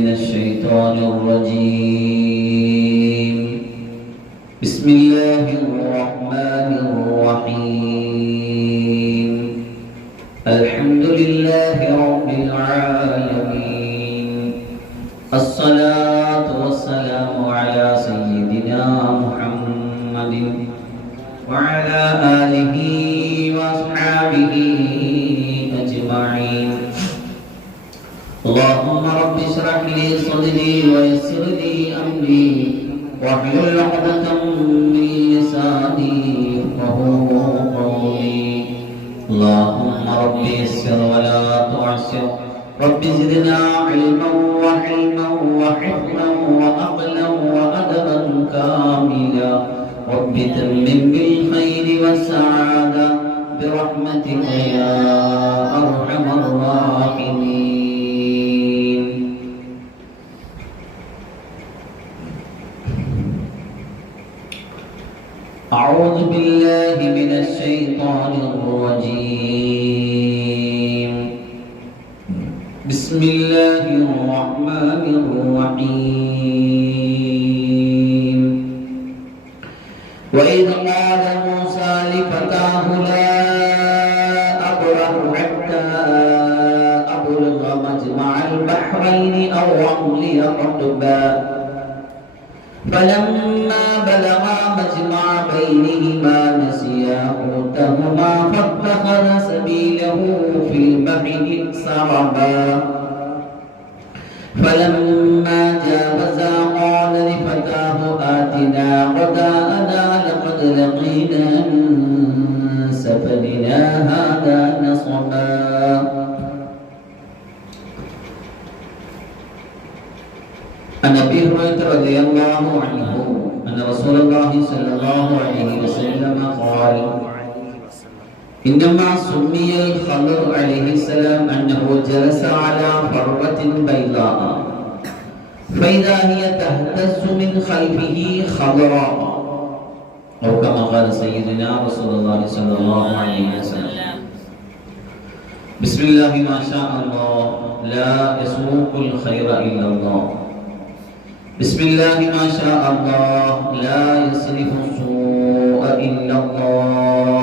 من الشيطان الرجيم. بسم الله الرحمن الرحيم. الحمد لله رب العالمين. الصلاة والسلام على سيدنا محمد وعلى آله وأصحابه أجمعين. اللهم رب اشرح لي صدري ويسر لي امري واحلل عقدة من لساني يفقهوا قولي. اللهم رب يسر ولا تعسر. رب زدنا علما وحلما وحفظا وعقلا وادبا كاملا. رب تمم بالخير والسعادة برحمتك يا ارحم الراحمين. أعوذ بالله من الشيطان الرجيم. بسم الله الرحمن الرحيم. وإذ قال موسى لفتاه لا أبرح حتى أبلغ مجمع البحرين أو أمضي حقبا فلما بلغا مجمع بينهما نسيا حوتهما فاتخذ سبيله في البحر سربا فلما جاوزا قال لفتاه آتنا غداءنا لقد لقينا من سفرنا هذا نصبا. عن ابي هريره رضي الله عنه ان رسول الله صلى الله عليه وسلم قال انما سمي الخضر عليه السلام انه جلس على فروه بيضاء فاذا هي تهتز من خلفه خضراء او كما قال سيدنا رسول الله صلى الله عليه وسلم. بسم الله ما شاء الله لا يسوق الخير الا الله. بسم الله ما شاء الله لا يصرف السوء إلا الله.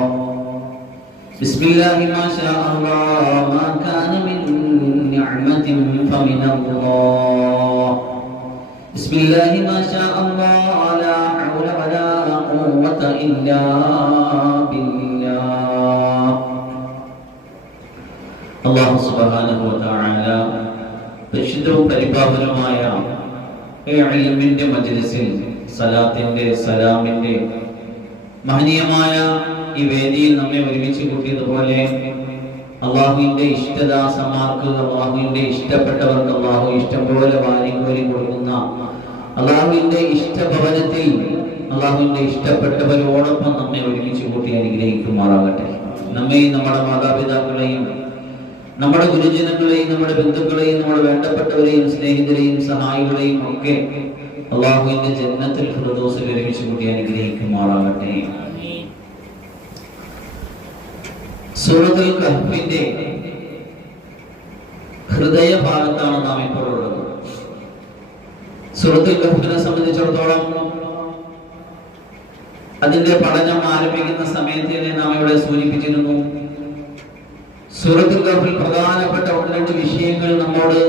بسم الله ما شاء الله ما كان من نعمة فمن الله. بسم الله ما شاء الله لا حول ولا قوة إلا بالله. الله سبحانه وتعالى പരിശുദ്ധവും പരിപാവനമായ ഇൽമിന്റെ മജ്‌ലിസിൽ സലാത്തിന്റെ സലാമിന്റെ മഹനീയമായ ഈ വേദിയിൽ നമ്മെ ഒരുമിച്ച് കൂട്ടിയതുപോലെ അല്ലാഹുവിന്റെ ഇഷ്ടദാസന്മാർക്ക് അല്ലാഹുവിന്റെ ഇഷ്ടപ്പെട്ടവർക്ക് അല്ലാഹു ഇഷ്ടം പോലെ വാരിക്കോരി കൊടുക്കുന്ന അല്ലാഹുവിന്റെ ഇഷ്ടഭവനത്തിൽ അല്ലാഹുവിന്റെ ഇഷ്ടപ്പെട്ടവരോടൊപ്പം നമ്മെ ഒരുമിച്ച് കൂട്ടി അനുഗ്രഹിക്കുമാറാകട്ടെ. നമ്മെയും നമ്മുടെ മാതാപിതാക്കളെയും നമ്മുടെ ഗുരുജനങ്ങളെയും നമ്മുടെ ബന്ധുക്കളെയും നമ്മുടെ വേണ്ടപ്പെട്ടവരെയും സ്നേഹിതരെയും സഹായികളെയും ഒക്കെ അല്ലാഹുവിന്റെ ജന്നത്തുൽ ഫിർദൗസിൽ ഒരുമിച്ച് കൂട്ടി അനുഗ്രഹിക്കുമാറാകട്ടെ. സൂറത്തുൽ കഹ്ഫിന്റെ ഹൃദയഭാഗത്താണ് നാം ഇപ്പോൾ ഉള്ളത്. സൂറത്തുൽ കഹ്ഫിനെ സംബന്ധിച്ചിടത്തോളം അതിന്റെ പഠനം ആരംഭിക്കുന്ന സമയത്ത് തന്നെ നാം ഇവിടെ സൂചിപ്പിച്ചിരുന്നു. സൂറത്തുൽ കഹ്ഫിൽ പ്രധാനപ്പെട്ട ഒന്ന് രണ്ട് വിഷയങ്ങൾ നമ്മോട്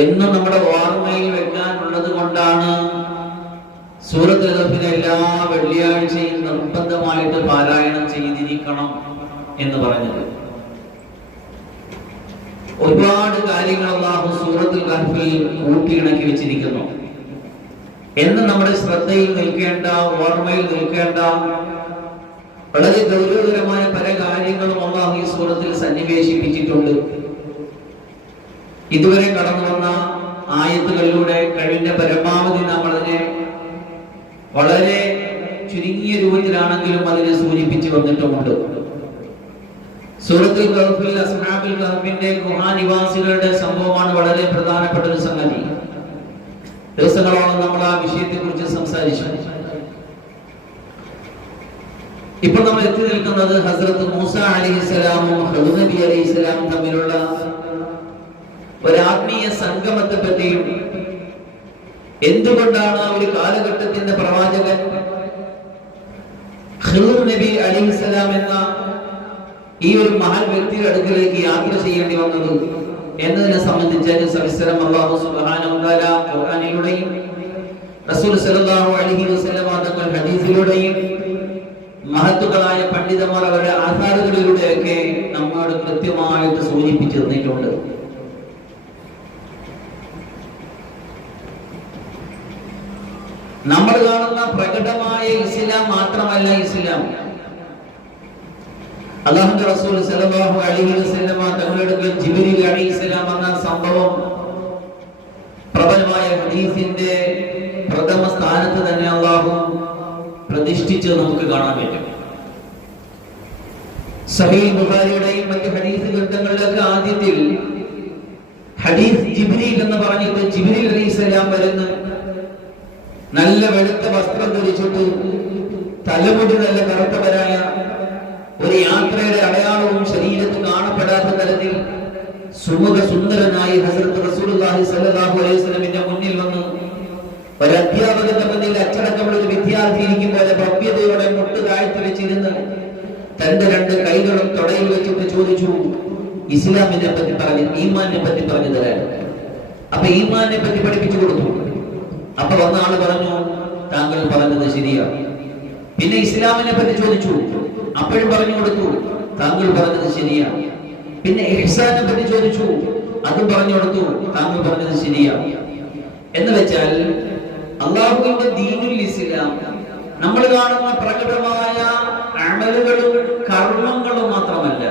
എന്നും നമ്മുടെ ഓർമ്മയിൽ വെക്കാനുള്ളത് കൊണ്ടാണ് സൂറത്തുൽ കഹ്ഫിനെ എല്ലാ വെള്ളിയാഴ്ചയും നിർബന്ധമായിട്ട് പാരായണം ചെയ്തിരിക്കണം എന്ന് പറഞ്ഞത്. ഒരുപാട് കാര്യങ്ങൾ അല്ലാഹു സൂറത്തുൽ കഹ്ഫിൽ കൂട്ടിയിണക്കി വെച്ചിരിക്കുന്നു. എന്ന് നമ്മുടെ ശ്രദ്ധയിൽ നിൽക്കേണ്ട, ഓർമ്മയിൽ നിൽക്കേണ്ട വളരെ ഗൗരവകരമായ പല കാര്യങ്ങളും അല്ലാഹു ഈ സൂറത്തിൽ സന്നിവേശിപ്പിച്ചിട്ടുണ്ട്. ഇതുവരെ കടന്നു വന്ന ആയത്തുകളിലൂടെ കഴിഞ്ഞ പരമാവധി നാം അതിനെ വളരെ ചുരുങ്ങിയ രൂപത്തിലാണെങ്കിലും അതിനെ സൂചിപ്പിച്ചു വന്നിട്ടുമുണ്ട്. സൂറത്തുൽ കഹ്ഫിൽ അസ്ഹാബുൽ കഹ്ഫിന്റെ ഗുഹാനിവാസികളുടെ സംഭവമാണ് വളരെ പ്രധാനപ്പെട്ട ഒരു സംഗതി. ദിവസങ്ങളോളം നമ്മൾ ആ വിഷയത്തെ കുറിച്ച് സംസാരിച്ചു. ഇപ്പോൾ നമ്മൾ എത്തി നിൽക്കുന്നത് ഹസ്രത്ത് മൂസ അലൈഹിസ്സലാമും ഖദർ നബി അലൈഹിസ്സലാമും തമ്മിലുള്ള ഒരാത്മീയ സംഗമത്തെ പറ്റിയും എന്തുകൊണ്ടാണ് ഒരു കാലഘട്ടത്തിന്റെ പ്രവാചകൻ ഖിദ്ർ നബി അലൈഹിസ്സലാം എന്ന ഈ ഒരു മഹാൻ വ്യക്തിയുടെ അടുക്കലേക്ക് യാത്ര ചെയ്യേണ്ടി വന്നത് എന്നതിനെ സംബന്ധിച്ച് സവിസ്തരം അല്ലാഹു സുബ്ഹാനഹു വ തആല ഖുർആനിലൂടെയും റസൂൽ സല്ലല്ലാഹു അലൈഹി വസല്ലം തങ്ങൾ ഹദീസിലൂടെയും മഹത്തുക്കളായ പണ്ഡിതന്മാർ അവരുടെ ആധാരങ്ങളിലൂടെയൊക്കെ നമ്മോട് കൃത്യമായിട്ട് സൂചിപ്പിച്ചു തന്നിട്ടുണ്ട്. നമ്മൾ കാണുന്ന പ്രകടമായ ഇസ്ലാം മാത്രമല്ല ഇസ്ലാം. അല്ലാഹുവിന്റെ റസൂൽ സല്ലല്ലാഹു അലൈഹി വസല്ലം തങ്ങളുടെ ജിബ്രീൽ അലൈഹിസ്സലാം എന്ന സംഭവം പ്രബലമായ ഹദീസിന്റെ പ്രഥമ സ്ഥാനത്ത് തന്നെ അല്ലാഹു പ്രതിഷ്ഠിച്ച് നമുക്ക് കാണാൻ പറ്റും. സഹീഹ് ബുഖാരിയുടെയും മറ്റ് ഹദീസ് ഗ്രന്ഥങ്ങളിലൊക്കെ ആദ്യത്തിൽ ഹദീസ് ജിബ്രീൽ എന്ന് പറഞ്ഞിട്ട് ജിബ്രീൽ അലൈഹിസ്സലാം വരുന്നു. നല്ല വെളുത്ത വസ്ത്രം ധരിച്ചിട്ട് തലമുടി നല്ല കറുത്തവരായ ഒരു യാത്രയുടെ അടയാളവും ശരീരത്തിൽ കാണപ്പെടാത്ത തരത്തിൽ സുമുഖ സുന്ദരനായി ഹസ്രത്ത് റസൂലുള്ളാഹി സ്വല്ലല്ലാഹു അലൈഹി വസല്ലമിന്റെ മുന്നിൽ വന്ന് ഒരു അധ്യാപകന്റെ മുന്നിൽ അച്ചടക്കമുള്ള ഒരു വിദ്യാർത്ഥി ഇരിക്കും പോലെ ഭവ്യതയോടെ മുട്ട് താഴ്ത്തി വെച്ചിരുന്ന് തന്റെ രണ്ട് കൈകളും തൊടയിൽ വെച്ചിട്ട് ചോദിച്ചു, ഇസ്ലാമിനെ പറ്റി പറഞ്ഞു, ഈമാനെ പറ്റി പറഞ്ഞു തരാൻ. അപ്പൊ ഈമാനെ പറ്റി പഠിപ്പിച്ചു കൊടുത്തു. അപ്പൊ വന്ന ആള് പറഞ്ഞു, താങ്കൾ പറഞ്ഞത് ശരിയാണ്. പിന്നെ ഇസ്ലാമിനെ പറ്റി ചോദിച്ചു, അപ്പോഴും പറഞ്ഞു കൊടുത്തു, താങ്കൾ പറഞ്ഞത് ശരിയാണ്. പിന്നെ ഇഹ്സാനെ പറ്റി ചോദിച്ചു, അതും പറഞ്ഞു കൊടുത്തു, താങ്കൾ പറഞ്ഞത് ശരിയാണ്. എന്ന് വെച്ചാൽ അള്ളാഹുവിന്റെ ദീനുൽ ഇസ്ലാം നമ്മൾ കാണുന്ന പ്രകടമായ അമലുകളും കർമ്മങ്ങളും മാത്രമല്ല,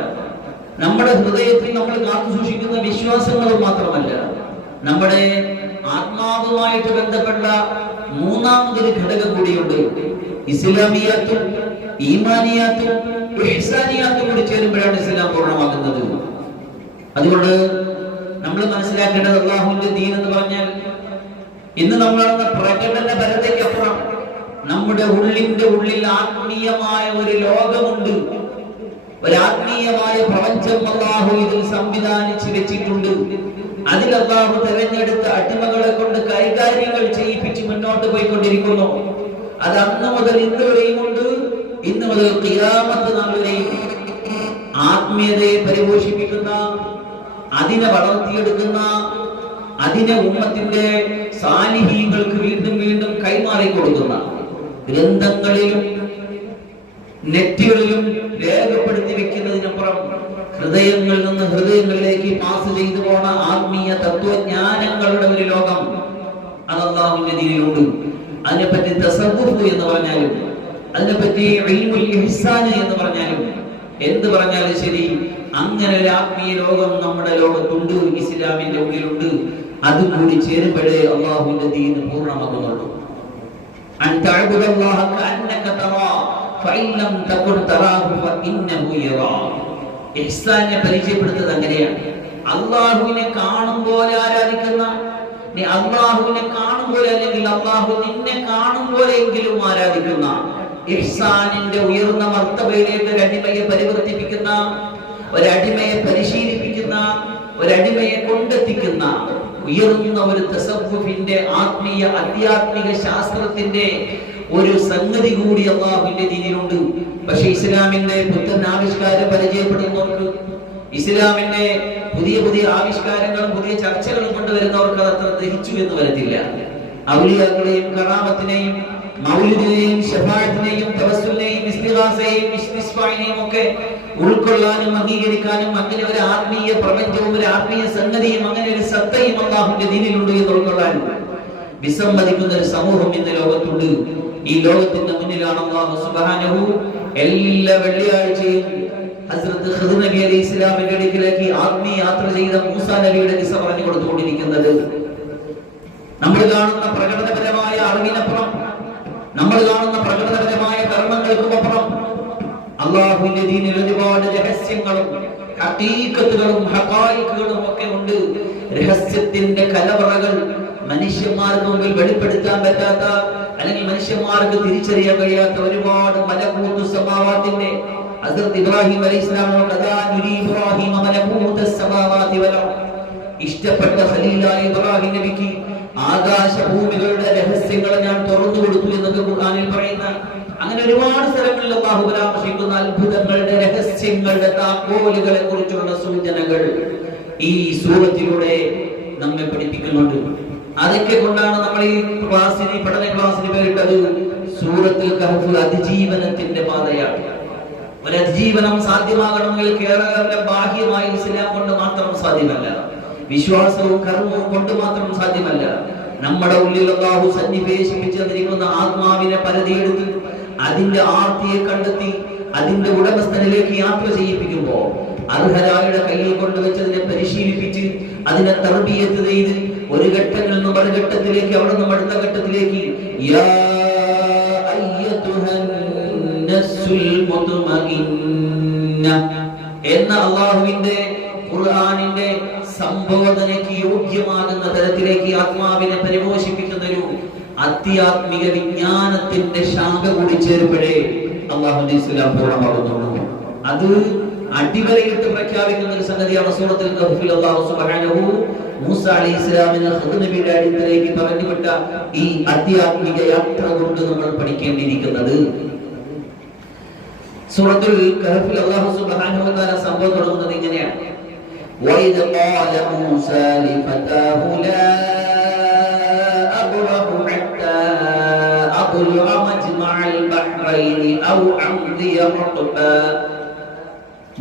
നമ്മുടെ ഹൃദയത്തിൽ നമ്മൾ കാത്തു സൂക്ഷിക്കുന്ന വിശ്വാസങ്ങളും മാത്രമല്ല, നമ്മുടെ ആത്മാവുമായിട്ട് ബന്ധപ്പെട്ട മൂന്നാമതൊരു ഘടകം കൂടിയുണ്ട്. ഇസ്ലാമിയാത്തും ഈമാനിയാത്തും ഇഹ്സാനിയാത്തും കൂടി ചേരുമ്പോഴാണ് ഇസ്ലാം പൂർണ്ണമാകുന്നത്. അതുകൊണ്ട് നമ്മൾ മനസ്സിലാക്കേണ്ടത് അല്ലാഹുവിന്റെ ദീൻ എന്ന് പറഞ്ഞാൽ ഇന്ന് നമ്മൾ നടന്ന പ്രകടന പരതയ്ക്കപ്പുറം നമ്മുടെ ഉള്ളിന്റെ ഉള്ളിൽ ആത്മീയമായ ഒരു ലോകമുണ്ട്. ഒരു ആത്മീയമായ പ്രപഞ്ചം അല്ലാഹു ഇതിൽ സംവിധാനിച്ചു വെച്ചിട്ടുണ്ട്. അതിൽ അല്ലാഹു തെരഞ്ഞെടുത്ത അടിമകളെ കൊണ്ട് കൈകാര്യങ്ങൾ ചെയ്യിപ്പിച്ച് മുന്നോട്ട് പോയിക്കൊണ്ടിരിക്കുന്നു. അത് അന്ന് മുതൽ ഇന്ന് വരെയുമുണ്ട്. ഇന്ന് മുതൽ ഖിയാമത്ത് നാൾ വരെയും ആത്മീയതയെ പരിപോഷിപ്പിക്കുന്ന, അതിനെ വളർത്തിയെടുക്കുന്ന, അതിനെ ഉമ്മത്തിന്റെ സാലിഹീങ്ങൾക്ക് വീണ്ടും വീണ്ടും കൈമാറി കൊടുക്കുന്ന, ഗ്രന്ഥങ്ങളിലും നെറ്റുകളിലും രേഖപ്പെടുത്തി വെക്കുന്നതിനപ്പുറം ഹൃദയങ്ങളിൽ നിന്ന് ഹൃദയങ്ങളിലേക്ക് പാസ് ചെയ്തു പോണ ആത്മീയ തത്വജ്ഞാനങ്ങളുടെ ഒരു ലോകം അത് അല്ലാഹുവിന്റെ ദീനിലുണ്ട്. അതിനെപ്പറ്റി തസവ്വുഫ് എന്ന് പറഞ്ഞാലും, അതിനെപ്പറ്റി ഇൽമുൽ ഇഹ്സാൻ എന്ന് പറഞ്ഞാലും, എന്ത് പറഞ്ഞാലും ശരി, അങ്ങനെ ഒരു ആത്മീയ ലോകം നമ്മുടെ ലോകത്തുണ്ട്, ഇസ്ലാമിന്റെ ഉള്ളിലുണ്ട്. അത് കൂടി ചേരുമ്പോഴേ അല്ലാഹുവിന്റെ ദീൻ പൂർണ്ണമാകുന്നുള്ളൂ. അൻ തഅബ്ദുല്ലാഹ കഅന്നക തറാ ഫഇൻ ലം തകുൻ തറാഹു ഫഇന്നഹു യറാ. ഇഹ്സാനെ പരിചയപ്പെടുത്തുന്നത് അങ്ങനെയാണ്. അല്ലാഹുവിനെ കാണുമ്പോൾ ആരാധിക്കുന്ന, നീ അല്ലാഹുവിനെ കാണുമ്പോൾ അല്ലെങ്കിൽ അല്ലാഹു നിന്നെ കാണുമ്പോഴെങ്കിലും ആരാധിക്കുന്ന, ഇഹ്സാനിന്റെ ഉയർന്ന മർത്തബയിലേക്ക് ഒരു അടിമയെ പരിവർത്തിപ്പിക്കുന്ന, ഒരടിമയെ പരിശീലിപ്പിക്കുന്ന, ഒരടിമയെ കൊണ്ടെത്തിക്കുന്ന ഉയർന്ന ഒരു തസവ്വുഫിന്റെ ആത്മീയ ആധ്യാത്മിക ശാസ്ത്രത്തിന്റെ ഒരു സംഗതി കൂടി അല്ലാഹുവിന്റെ ദീനിലുണ്ട്. പക്ഷേ ഇസ്ലാമിന്റെ പുത്തൻ ആവിഷ്കാരം പരിചയപ്പെടുന്നവർക്ക്, ഇസ്ലാമിന്റെ പുതിയ പുതിയ ആവിഷ്കാരങ്ങളും പുതിയ ചർച്ചകളും കൊണ്ടുവരുന്നവർക്ക് അത് അത്ര ദഹിച്ചു എന്ന് വരത്തില്ല. ഔലിയാക്കളെയും കറാമത്തിനെയും മൗലിദിനെയും ശഫാഅത്തിനെയും തവസ്സുലിനെയും ഇസ്തിഗാസയെയും ഇസ്തിസ്ഫായിനെയും ഒക്കെ ഉൾക്കൊള്ളാനും അംഗീകരിക്കാനും അങ്ങനെ ഒരു ആത്മീയ പ്രപഞ്ചവും ഒരു ആത്മീയ സംഗതിയും അങ്ങനെ ഒരു സത്തയും അല്ലാഹുവിന്റെ ദീനിലുണ്ട് എന്ന് ഉൾക്കൊള്ളാനും വിസമ്മതിക്കുന്ന ഒരു സമൂഹം ഇന്ന് ലോകത്തുണ്ട്. ഈ ലോകത്തിന്റെ മുന്നിലാണ് അല്ലാഹു സുബ്ഹാനഹു എല്ലാ വെള്ളിയാഴ്ചയും ഹസ്രത്ത് ഖിദ്ർ നബി അലൈഹി ഇസ്ലാമിന്റെ അടുക്കിലേക്ക് ആത്മീയ യാത്ര ചെയ്ത മൂസാ നബിയുടെ കിസ്സ പറഞ്ഞു കൊടുത്തുകൊണ്ടിരിക്കുന്നത്. നമ്മൾ കാണുന്ന പ്രകടനപരമായ അറിവിനപ്പുറം, നമ്മൾ കാണുന്ന പ്രകടനപരമായ കർമ്മങ്ങൾക്കുമപ്പുറം അല്ലാഹുവിന്റെ ദീനിൽ ഒരുപാട് രഹസ്യങ്ങളും ഹഖീഖത്തുകളും ഹഖായിഖുകളും ഒക്കെ ഉണ്ട്. രഹസ്യത്തിന്റെ കലവറകൾ മനുഷ്യന്മാർക്ക് മുമ്പിൽ വെളിപ്പെടുത്താൻ പറ്റാത്ത, അല്ലെങ്കിൽ മനുഷ്യന്മാർക്ക് തിരിച്ചറിയാൻ കഴിയാത്ത ഒരുപാട് മലകൂത്ത് സമാവാത്തിന്റെ ഹസ്രത്ത് ഇബ്രാഹിം അലൈഹിസ്സലാം ഇഷ്ടപ്പെട്ട ഖലീലായ ഇബ്രാഹിം നബിക്ക് ആകാശഭൂമികളുടെ രഹസ്യങ്ങൾ ഞാൻ തുറന്നു കൊടുത്തു എന്നൊക്കെ ഖുർആനിൽ പറയുന്ന അങ്ങനെ ഒരുപാട് സ്ഥലങ്ങളിൽ അല്ലാഹു പരാമർശിക്കുന്ന അത്ഭുതങ്ങളുടെ രഹസ്യങ്ങളുടെ താക്കോലുകളെ കുറിച്ചുള്ള സൂചനകൾ ഈ സൂറത്തിലൂടെ നമ്മെ പഠിപ്പിക്കുന്നുണ്ട്. അതൊക്കെ കൊണ്ടാണ് നമ്മൾ ഈ പഠന ക്ലാസ്സിന് പേരിട്ടത് സൂറത്തുൽ കഹ്ഫ് അതിജീവനത്തിന്റെ പാതയാണ്. ഒരു അതിജീവനം സാധ്യമാകണമെങ്കിൽ കേവലം ബാഹ്യമായ ഇസ്ലാം കൊണ്ട് മാത്രം സാധ്യമല്ല, വിശ്വാസവും കർമ്മവും കൊണ്ട് മാത്രം സാധ്യമല്ല. നമ്മുടെ ഉള്ളിൽ അല്ലാഹു സന്നിവേശിപ്പിച്ചിരിക്കുന്ന ആത്മാവിനെ പരതിയെടുത്ത് അതിന്റെ ആർത്തിയെ കണ്ടെത്തി അതിന്റെ ഉടമസ്ഥനിലേക്ക് യാത്ര ചെയ്യിപ്പിക്കുമ്പോൾ അർഹരായുടെ കയ്യിൽ കൊണ്ടുവച്ചതിനെ പരിശീലിപ്പിച്ച് അതിനെ തർബിയത്ത് ചെയ്ത് ഒരു ഘട്ടത്തിൽ നിന്നും മറുഘട്ടത്തിലേക്ക് അവിടെ നിന്നും അടുത്ത ഘട്ടത്തിലേക്ക് യാ അയ്യതുഹൻ നസ്സുൽ മുത്മഇന്ന എന്ന അല്ലാഹുവിന്റെ ഖുർആനിന്റെ സംബോധനയ്ക്ക് യോഗ്യമാകുന്ന തരത്തിലേക്ക് ആത്മാവിനെ പരിപോഷിപ്പിക്കുന്ന ഒരു ആധ്യാത്മിക വിജ്ഞാനത്തിന്റെ ശാഖ കൂടി ചേരുമ്പോഴേ അല്ലാഹുവിന്റെ ഇസ്ലാം പൂർണ്ണമാകുന്നുള്ളൂ. അത് അടിവരയിട്ട് പ്രഖ്യാപിക്കുന്ന ഒരു സംഗതിയാണ് സൂറത്തുൽ കഹ്ഫിൽ അല്ലാഹു സുബ്ഹാനഹു മൂസ അലൈഹിസ്സലാമിനെ ഖുദ് നബിയുടെ അടുത്തേക്ക് പറഞ്ഞുവിട്ട ഈ ആധ്യാത്മിക യാത്ര കൊണ്ട് നമ്മൾ പഠിക്കേണ്ടിയിരിക്കുന്നത്. സൂറത്തുൽ കഹ്ഫിൽ അല്ലാഹു സുബ്ഹാനഹു വ തആല സംഭവം തുടങ്ങുന്നത് ഇങ്ങനെയാണ്: وَإِذْ قَالَ مُوسَى لِفَتَاهُ لَا أَبْرَحُ حَتَّى أَبْلُغَ مَجْمَعَ الْبَحْرَيْنِ أَوْ أَمْضِيَ حُقُبًا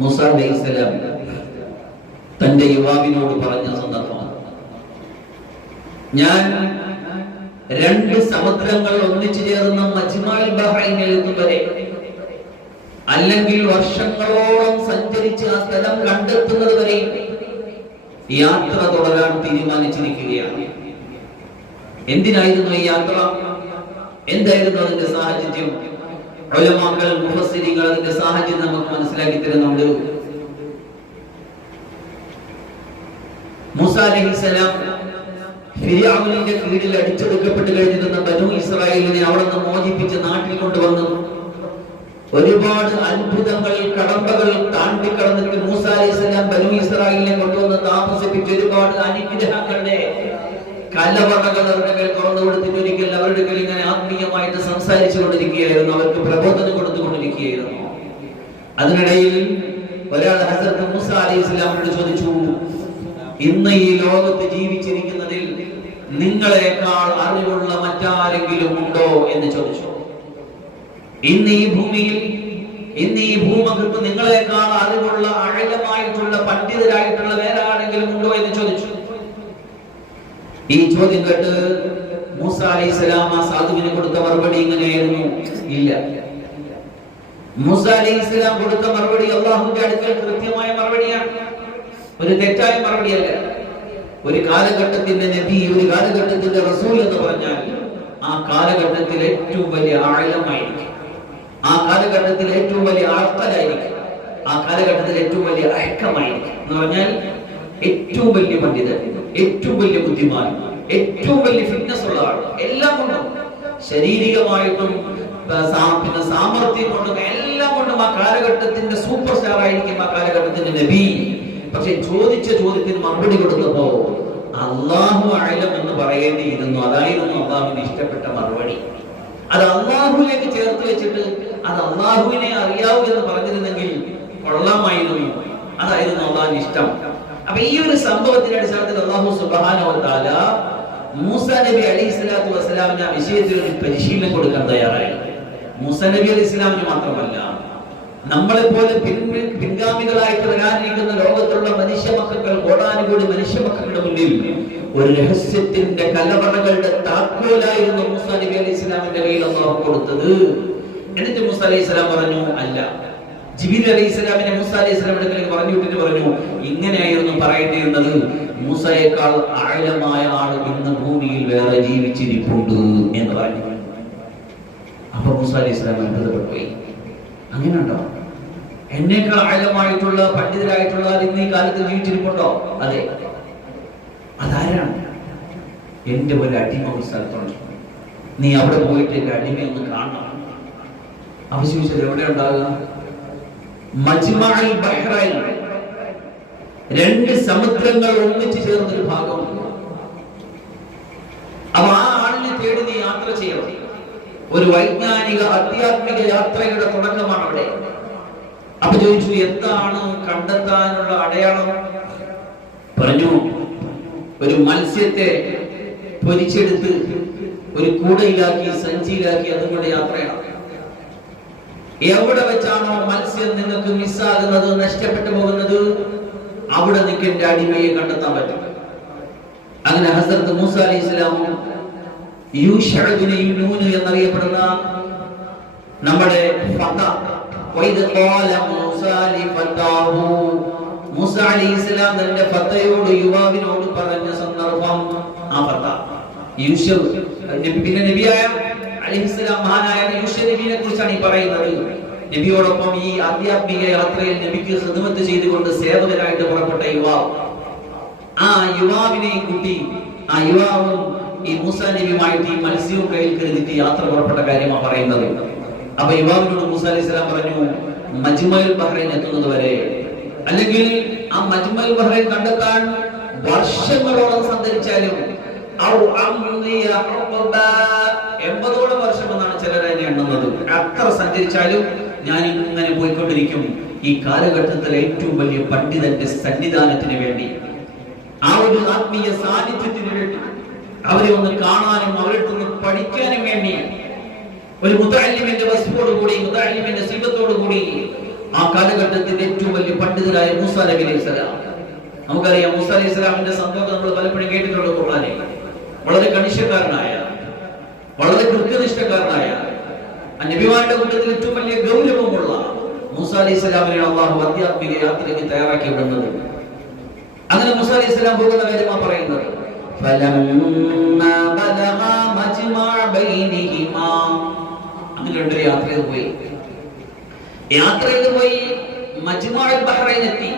മൂസ അലൈഹിസ്സലാം തന്റെ യുവാവിനോട് പറഞ്ഞ സന്ദർഭമാണ്. ഞാൻ രണ്ട് സമുദ്രങ്ങൾ ഒന്നിച്ചു ചേർന്ന മജ്മഉൽ ബഹ്റൈനിൽ എത്തുവരെ, അല്ലെങ്കിൽ വർഷങ്ങളോളം സഞ്ചരിച്ച് ആ സ്ഥലം കണ്ടെത്തുന്നത് വരെ യാത്ര തുടരാൻ തീരുമാനിച്ചിരിക്കുകയാണ്. എന്തിനായിരുന്നു ഈ യാത്ര? എന്തായിരുന്നു അതിന്റെ സാഹചര്യം? ഉലമാക്കൾ മുഫസ്സിരികൾ അതിന്റെ സാഹചര്യം നമുക്ക് മനസ്സിലാക്കി തരുന്നുണ്ട്. മൂസ അലൈഹിസ്സലാം ഫിർഔനിന്റെ കീഴിൽ അടിച്ചൊടുക്കപ്പെട്ട് കഴിഞ്ഞിരുന്ന ബനൂ ഇസ്രായേലിനെ അവിടെ നിന്ന് മോചിപ്പിച്ച് നാട്ടിൽ കൊണ്ടുവന്നു ഒരുപാട് അത്ഭുതങ്ങൾ കടമ്പകൾ താണ്ടിക്കടന്നിട്ട് മൂസ അലൈഹിസ്സലാം ബനൂ ഇസ്രായേലിനെ കൊണ്ടുവന്ന് താമസിപ്പിച്ച് ഒരുപാട് അനുഗ്രഹങ്ങളുടെ കലവറകൾ അവരുടെ മേൽ തുറന്നു കൊടുത്തിട്ട് ഒരിക്കൽ അവരുടെ മേൽ ഇങ്ങനെ ആത്മീയമായിട്ട് സംസാരിച്ചു കൊണ്ടിരിക്കുകയായിരുന്നു, അവർക്ക് പ്രബോധനം കൊടുത്തുകൊണ്ടിരിക്കുകയായിരുന്നു. അതിനിടയിൽ ഒരാൾ ഹസ്രത്ത് മൂസ അലൈഹിസ്സലാമിനോട് ചോദിച്ചു, ഇന്ന് ഈ ലോകത്ത് ജീവിച്ചിരിക്കുന്നതിൽ നിങ്ങളെക്കാൾ അറിവുള്ള മറ്റാരെങ്കിലും ഉണ്ടോ എന്ന് ചോദിച്ചു. ഇന്ന് ഈ ഭൂമിയിൽ, ഇന്ന് ഈ ഭൂമുഖത്ത് നിങ്ങളെക്കാൾ അറിവുള്ള ആഴമായിട്ടുള്ള പണ്ഡിതരായിട്ടുള്ള വേറെ ആരെങ്കിലും ഉണ്ടോ എന്ന് ചോദിച്ചു. ഈ ചോദ്യം കേട്ട് മൂസ അലൈഹിസ്സലാം ആ സാധുവിന് കൊടുത്ത മറുപടി ഇങ്ങനെയായിരുന്നു: ഇല്ല. മൂസ അലൈഹിസ്സലാം കൊടുത്ത മറുപടി അല്ലാഹുവിന്റെ അടുക്കൽ കൃത്യമായ മറുപടിയാണ്, ഒരു തെറ്റായ മറുപടിയല്ല. ഒരു കാലഘട്ടത്തിന്റെ നബി, ഒരു കാലഘട്ടത്തിന്റെ റസൂൽ എന്ന് പറഞ്ഞാൽ ആ കാലഘട്ടത്തിൽ ഏറ്റവും വലിയ ആഴമായിരിക്കും, ആ കാലഘട്ടത്തിൽ ഏറ്റവും വലിയ ആൾക്കാരായിരിക്കും, ആ കാലഘട്ടത്തിൽ ഏറ്റവും വലിയ അഹക്കമായിരിക്കും. എന്ന് പറഞ്ഞാൽ ഏറ്റവും വലിയ പണ്ഡിതൻ, ഏറ്റവും വലിയ ബുദ്ധിമാൻ, ഏറ്റവും വലിയ ഫിറ്റ്നസ് ഉള്ള ആൾ, എല്ലാം കൊണ്ടും ശാരീരികമായിട്ടും പിന്നെ സാമർത്ഥ്യം കൊണ്ടും എല്ലാം കൊണ്ടും ആ കാലഘട്ടത്തിന്റെ സൂപ്പർ സ്റ്റാർ ആയിരിക്കും ആ കാലഘട്ടത്തിന്റെ നബി. പക്ഷെ ചോദിച്ച ചോദ്യത്തിന് മറുപടി കൊടുത്തപ്പോ അല്ലാഹു അഅലം എന്ന് പറയേണ്ടിയിരുന്നു. അതായിരുന്നു അല്ലാഹുവിന് ഇഷ്ടപ്പെട്ട മറുപടി. അത് അല്ലാഹുവിലേക്ക് ചേർത്ത് വെച്ചിട്ട് അത് അല്ലാഹുവിനെ അറിയാവൂ എന്ന് പറഞ്ഞിരുന്നെങ്കിൽ കൊള്ളാമായിരുന്നു. അതായിരുന്നു അല്ലാഹുവിന് ഇഷ്ടം. അപ്പൊ ഈ ഒരു സംഭവത്തിന്റെ അടിസ്ഥാനത്തിൽ അല്ലാഹു സുബ്ഹാനഹു വ തആല മൂസ നബി അലൈഹിസ്സലാത്തു വസ്സലാമിന് ആ വിഷയത്തിൽ ഒരു പരിശീലനം കൊടുക്കാൻ തയ്യാറായി. മൂസ നബി അലൈഹിസ്സലാമിന് മാത്രമല്ല, നമ്മളെ പോലെ പിൻഗാമികളായിട്ട് വരാനിരിക്കുന്ന ലോകത്തുള്ള മനുഷ്യ മക്കൾ, കോടാനുകൂടി മനുഷ്യ മക്കളുടെ മുന്നിൽ ഒരു രഹസ്യത്തിന്റെ കലവറകളുടെ താക്കോലായിരുന്നു മൂസ നബി അലൈഹിസ്സലാമിന്റെ കയ്യിൽ അല്ലാഹു കൊടുത്തത്. എന്നിട്ട് മൂസ അലൈഹിസ്സലാം പറഞ്ഞു, അല്ല. ജിബ്രീൽ അലൈഹിസ്സലാമിനെ മൂസ അലൈഹിസ്സലാമിന്റെ അടുക്കലേക്ക് പറഞ്ഞു വിട്ടിട്ട് പറഞ്ഞു, ഇങ്ങനെയായിരുന്നു പറയേണ്ടിയിരുന്നത്, മൂസയേക്കാൾ ആഴമായ ആൾ ഇന്ന് ഭൂമിയിൽ വേറെ ജീവിച്ചിരിപ്പുണ്ട് എന്ന് പറഞ്ഞു. അപ്പൊ മൂസ അലൈഹിസ്സലാം അത്ഭുതപ്പെട്ടു പോയി. അങ്ങനെയുണ്ടോ? എന്നേക്കാൾ ആഴമായിട്ടുള്ള പണ്ഡിതരായിട്ടുള്ള ഇന്ന് ഈ കാലത്ത് ജീവിച്ചിരിപ്പുണ്ടോ? അതെ. അതാരാണ്? എന്റെ ഒരു അടിമ ഒരു സ്ഥലത്തുണ്ട്, നീ അവിടെ പോയിട്ട് എന്റെ അടിമയൊന്ന് കാണണം. അവശേഷിച്ചത് എവിടെ ഉണ്ടാകുക? മജ്മഉൽ ബഹ്റൈൻ. രണ്ട് സമുദ്രങ്ങൾ ഒന്നിച്ചു ചേർന്നൊരു ഭാഗം. അപ്പൊ ആ ആളിനെ തേടി നീ യാത്ര ചെയ്യണം. ഒരു വൈജ്ഞാനിക ആധ്യാത്മിക യാത്രയുടെ തുടക്കമാണ് അവിടെ. അപ്പൊ ചോദിച്ചു, എന്താണ് കണ്ടെത്താനുള്ള അടയാളം? പറഞ്ഞു, ഒരു മത്സ്യത്തെ പൊരിച്ചെടുത്ത് ഒരു കൂടയിലാക്കി സഞ്ചിയിലാക്കി അതുകൊണ്ട് യാത്രയാണ്. എവിടെ വെച്ചാണോ മത്സ്യം നിങ്ങൾക്ക് മിസ്സാകുന്നത്, നഷ്ടപ്പെട്ടു പോകുന്നത്, അവിടെ നിൽക്കേണ്ട അടിമയെ കണ്ടെത്താൻ പറ്റും. അങ്ങനെ ഹസ്രത്ത് മൂസ അലൈഹിസ്സലാമും യൂശഅ ഇബ്നു നൂൻ എന്നറിയപ്പെടുന്ന നമ്മുടെ മൂസ അലൈഹിസ്സലാം തന്റെ ഫത്തയോട് യുവാവിനോട് പറഞ്ഞ സന്ദർഭം, ആ ഫത്ത പിന്നെ നബിയായ അലൈഹിസ്സലാം മഹാനായ യൂശഅ നബിയെ കുറിച്ചാണ് ഈ പറയുന്നത്. നബിയോടൊപ്പം ഈ ആധ്യാത്മിക യാത്രയിൽ നബിക്ക് ഖിദ്മത്ത് ചെയ്തുകൊണ്ട് സേവകനായിട്ട് പുറപ്പെട്ട യുവാവ്, ആ യുവാവിനെ കൂട്ടി ആ യുവാവും ഈ മൂസ നബിയുമായിട്ട് ഈ മത്സ്യവും കയ്യിൽ കരുതിയിട്ട് യാത്ര പുറപ്പെട്ട കാര്യമാണ് പറയുന്നത്. അപ്പൊ യുവാവിനോട് മൂസ അലൈഹിസ്സലാം പറഞ്ഞു, മജ്മഉൽ ബഹ്റൈൻ എത്തുന്നത് വരെ, അല്ലെങ്കിൽ ആ മജ്മഉൽ ബഹ്റൈൻ കണ്ടെത്താൻ വർഷങ്ങളോളം സഞ്ചരിച്ചാലും 80 വർഷം എന്നാണ് ചിലരെ എണ്ണുന്നത്, അത്ര സഞ്ചരിച്ചാലും ഞാൻ ഇങ്ങനെ പോയിക്കൊണ്ടിരിക്കും ഈ കാലഘട്ടത്തിലെ ഏറ്റവും വലിയ പണ്ഡിതന്റെ സന്നിധാനത്തിന് വേണ്ടി, ആ ഒരു ആത്മീയ സാന്നിധ്യത്തിന് വേണ്ടി, അവരെ ഒന്ന് കാണാനും അവരുടെ നിന്ന് പഠിക്കാനും വേണ്ടി, ഒരു മുതഅല്ലിമിന്റെ വസ്ഫോട് കൂടി, മുതഅല്ലിമിന്റെ സിഫത്തോട് കൂടി ആ കാലഘട്ടത്തിന്റെ ഏറ്റവും വലിയ പണ്ഡിതരായ മൂസ നബി അലൈഹിസ്സലാം. നമുക്കറിയാം മൂസ അലൈഹിസ്സലാമിന്റെ സംഭവം നമ്മൾ പലപ്പോഴും കേട്ടിട്ടുള്ള ഖുർആനിൽ. വളരെ കണിശക്കാരനായ, വളരെ കൃത്യനിഷ്ഠക്കാരനായ, നബിമാരുടെ കൂട്ടത്തിൽ ഏറ്റവും വലിയ ഗൗരവമുള്ള മൂസ അലൈഹിസ്സലാമിനെ അല്ലാഹു ആധ്യാത്മിക യാത്രയ്ക്ക് തയ്യാറാക്കി വിടുന്നത്. അങ്ങനെ മൂസ അലൈഹിസ്സലാം പോകുന്ന കാര്യമാണ് പറയുന്നത്. അങ്ങനെ രണ്ടൊരു യാത്ര ചെയ്ത് പോയി മജ്മഉൽ ബഹ്റൈൻ എത്തി.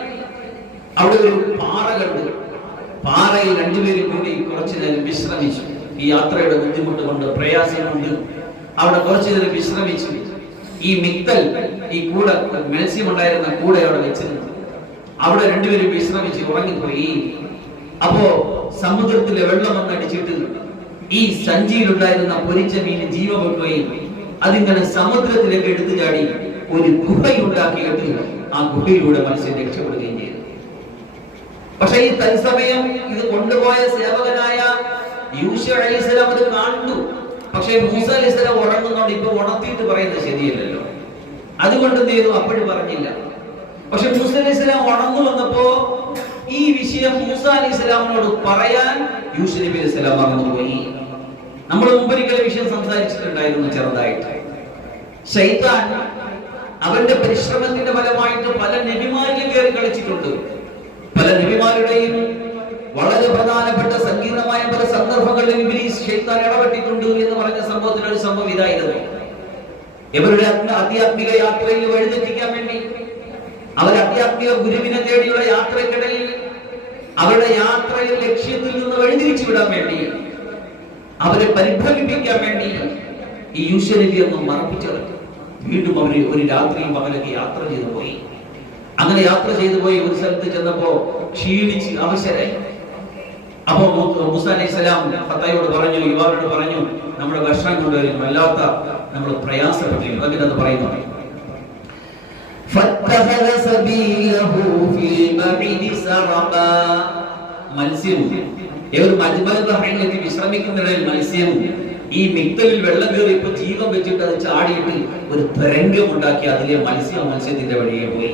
അവിടെ ഒരു പാറ കണ്ടു. പാറയിൽ രണ്ടുപേരും കൂടി കുറച്ചു നേരം വിശ്രമിച്ചു. ഈ യാത്രയുടെ ബുദ്ധിമുട്ട് കൊണ്ട്, പ്രയാസം കൊണ്ട് അവിടെ കുറച്ചു നേരം വിശ്രമിച്ചു. ഈ മിക്തൽ, ഈ കൂടെ മത്സ്യം ഉണ്ടായിരുന്ന കൂടെ അവിടെ വെച്ചിരുന്നു. അവിടെ രണ്ടുപേരും വിശ്രമിച്ച് ഉറങ്ങിപ്പോയി. അപ്പോ സമുദ്രത്തിലെ വെള്ളം വന്നടിച്ചിട്ട് ഈ സഞ്ചിയിലുണ്ടായിരുന്ന പൊരിച്ച മീൻ ജീവൻ വെക്കുകയും അതിങ്ങനെ സമുദ്രത്തിലേക്ക് എടുത്തു ചാടി ഒരു ഗുഹയുണ്ടാക്കിയിട്ട് ആ ഗുഹയിലൂടെ മത്സ്യം രക്ഷപ്പെടുകയും ചെയ്തു. പക്ഷെ ഈ തത്സമയം ഇത് കൊണ്ടുപോയ സേവകനായ യൂശഅ അലൈഹിസ്സലാം അത് കണ്ടു. പക്ഷെ മൂസ അലൈഹിസ്സലാം ഉറങ്ങുന്നോണ്ട് ഇപ്പൊ ഉണർത്തിയിട്ട് പറയുന്നത് ശരിയല്ലല്ലോ, അതുകൊണ്ട് എന്ത് ചെയ്തു, അപ്പോഴും പറഞ്ഞില്ല. പക്ഷെ മൂസ അലൈഹിസ്സലാം ഉണർന്നു വന്നപ്പോ ഈ വിഷയം മൂസ അലൈഹിസ്സലാമിനോട് പറയാൻ യൂശഅ നബി അലൈഹിസ്സലാം മറന്നുപോയി. നമ്മൾ മുമ്പൊരിക്കൽ വിഷയം സംസാരിച്ചിട്ടുണ്ടായിരുന്നു ചെറുതായിട്ട്. ശൈത്താൻ അവന്റെ പരിശ്രമത്തിന്റെ ഫലമായിട്ട് പല നബിമാരിലും കയറി കളിച്ചിട്ടുണ്ട്. പല നബിമാരുടെയും വളരെ പ്രധാനപ്പെട്ട സങ്കീർണമായ പല സന്ദർഭങ്ങളിലും ഇബ്ലീസ് ശൈത്താൻ ഇടപെട്ടിട്ടുണ്ട് എന്ന് പറഞ്ഞ സംഭവത്തിൽ ഒരു സംഭവം ഇതായിരുന്നു. ഇവരുടെ ആധ്യാത്മിക യാത്രയിൽ വഴിതെറ്റിക്കാൻ വേണ്ടി, അവർ ആധ്യാത്മിക ഗുരുവിനെ തേടിയുള്ള യാത്രക്കിടയിൽ അവരുടെ യാത്രയിൽ ലക്ഷ്യത്തിൽ നിന്ന് വഴിതിരിച്ചു വിടാൻ വേണ്ടി, അവരെ പരിഭ്രമിപ്പിക്കാൻ വേണ്ടി ഈ യൂശഅ നബി ഒന്നും മറപ്പിച്ചത്. വീണ്ടും അവർ ഒരു രാത്രിയും പകലൊക്കെ യാത്ര ചെയ്തു പോയി. അങ്ങനെ യാത്ര ചെയ്തു പോയി ഒരു സ്ഥലത്ത് ചെന്നപ്പോ ക്ഷീണിച്ച് അവശരായി. അപ്പോ മൂസ അലൈഹിസ്സലാം ഫത്തയോട് പറഞ്ഞു, യുവാവിനോട് പറഞ്ഞു, നമ്മുടെ ഭക്ഷണം കൊണ്ടുവരും, വല്ലാത്ത നമ്മൾ പ്രയാസപ്പെട്ടിരിക്കുന്നു. അതിനകത്ത് പറയുന്നു, മത്സ്യം ഒരു മജ്മഉൽ ബഹ്റൈനിലേക്ക് വിശ്രമിക്കുന്നിടയിൽ മത്സ്യം ഈ മിക്തലിൽ വെള്ളം കയറി ഇപ്പൊ ജീവൻ വെച്ചിട്ട് അത് ചാടിയിട്ട് ഒരു തരംഗം ഉണ്ടാക്കി അതിലെ മത്സ്യത്തിന്റെ വഴിയെ പോയി.